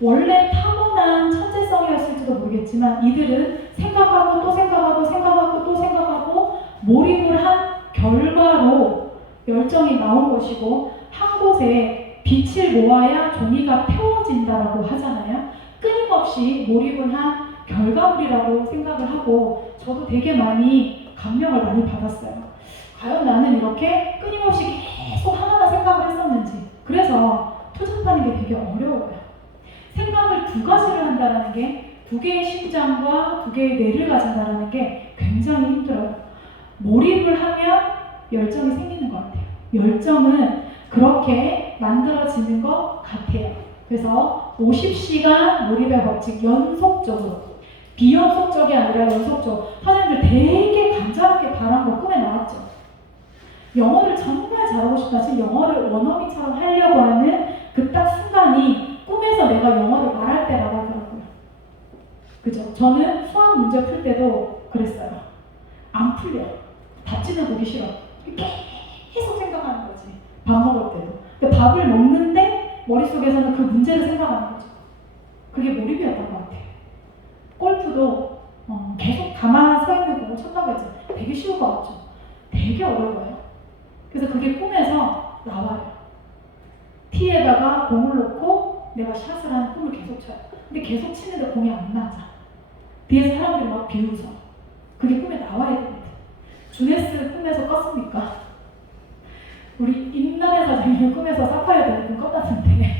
원래 타고난 천재성이었을지도 모르겠지만 이들은 생각하고 또 생각하고 생각하고 또 생각하고 몰입을 한 결과로 열정이 나온 것이고 한 곳에 빛을 모아야 종이가 펴진다라고 하잖아요. 끊임없이 몰입을 한 결과물이라고 생각을 하고 저도 되게 많이 감명을 많이 받았어요. 과연 나는 이렇게 끊임없이 계속 하나하나 생각을 했었는지. 그래서 투잡하는 게 되게 어려워요. 생각을 두 가지를 한다는 게 두 개의 심장과 두 개의 뇌를 가진다는 게 굉장히 힘들어요. 몰입을 하면 열정이 생기는 것 같아요. 열정은 그렇게 만들어지는 것 같아요. 그래서 50시간 몰입의 법칙 연속적으로 비연속적이 아니라 연속적. 선생님들 되게 간절하게 바란 거 꿈에 나왔죠. 영어를 정말 잘하고 싶다. 지금 영어를 원어민처럼 하려고 하는 그 딱 순간이 꿈에서 내가 영어를 말할 때라고 하더라고요. 그죠? 저는 수학 문제 풀 때도 그랬어요. 안 풀려. 답지는 보기 싫어. 계속 생각하는 거지. 밥 먹을 때도. 근데 밥을 먹는데 머릿속에서는 그 문제를 생각하는 거죠. 그게 몰입이었던 것 같아요. 골프도 계속 가만 서 있는 공을 쳤다고 했죠. 되게 쉬울 것 같죠? 되게 어려워요. 그래서 그게 꿈에서 나와요. 티에다가 공을 놓고 내가 샷을 하는 꿈을 계속 쳐요. 근데 계속 치는데 공이 안 맞아. 뒤에 사람들이 막 비웃어. 그게 꿈에 나와야 됩니다. 주네스 꿈에서 껐습니까? 우리 임나래 사장님 꿈에서 사파이어 되는 꿈 껐다던데.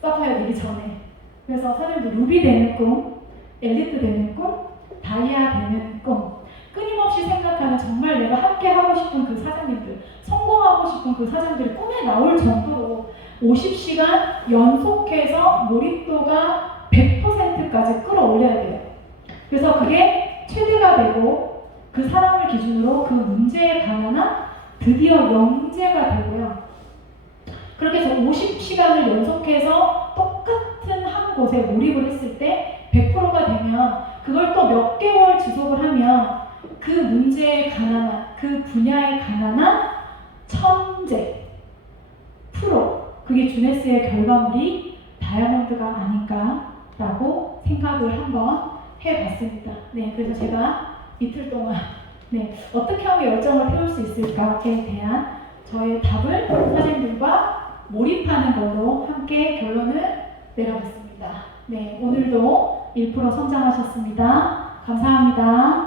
사파이어 되기 전에. 그래서 사람들 루비 되는 꿈, 엘리트 되는 꿈, 다이아 되는 꿈. 끊임없이 생각하는 정말 내가 함께 하고 싶은 그 사장님들, 성공하고 싶은 그 사장들이 꿈에 나올 정도로 50시간 연속해서 몰입도가 100%까지 끌어올려야 돼요. 그래서 그게 최대가 되고 그 사람을 기준으로 그 문제에 관한 드디어 영재가 되고요. 그렇게 해서 50시간을 연속해서 똑같은 한 곳에 몰입을 했을 때 100%가 되면 그걸 또 몇 개월 지속을 하면 그 문제에 관한 그 분야에 관한 천재 프로 그게 주네스의 결과물이 다이아몬드가 아닌가라고 생각을 한번 해봤습니다. 네, 그래서 제가 이틀 동안 어떻게 하면 열정을 태울 수 있을까에 대한 저의 답을 선생님들과 몰입하는 걸로 함께 결론을 내려봤습니다. 네, 오늘도 1% 성장하셨습니다. 감사합니다.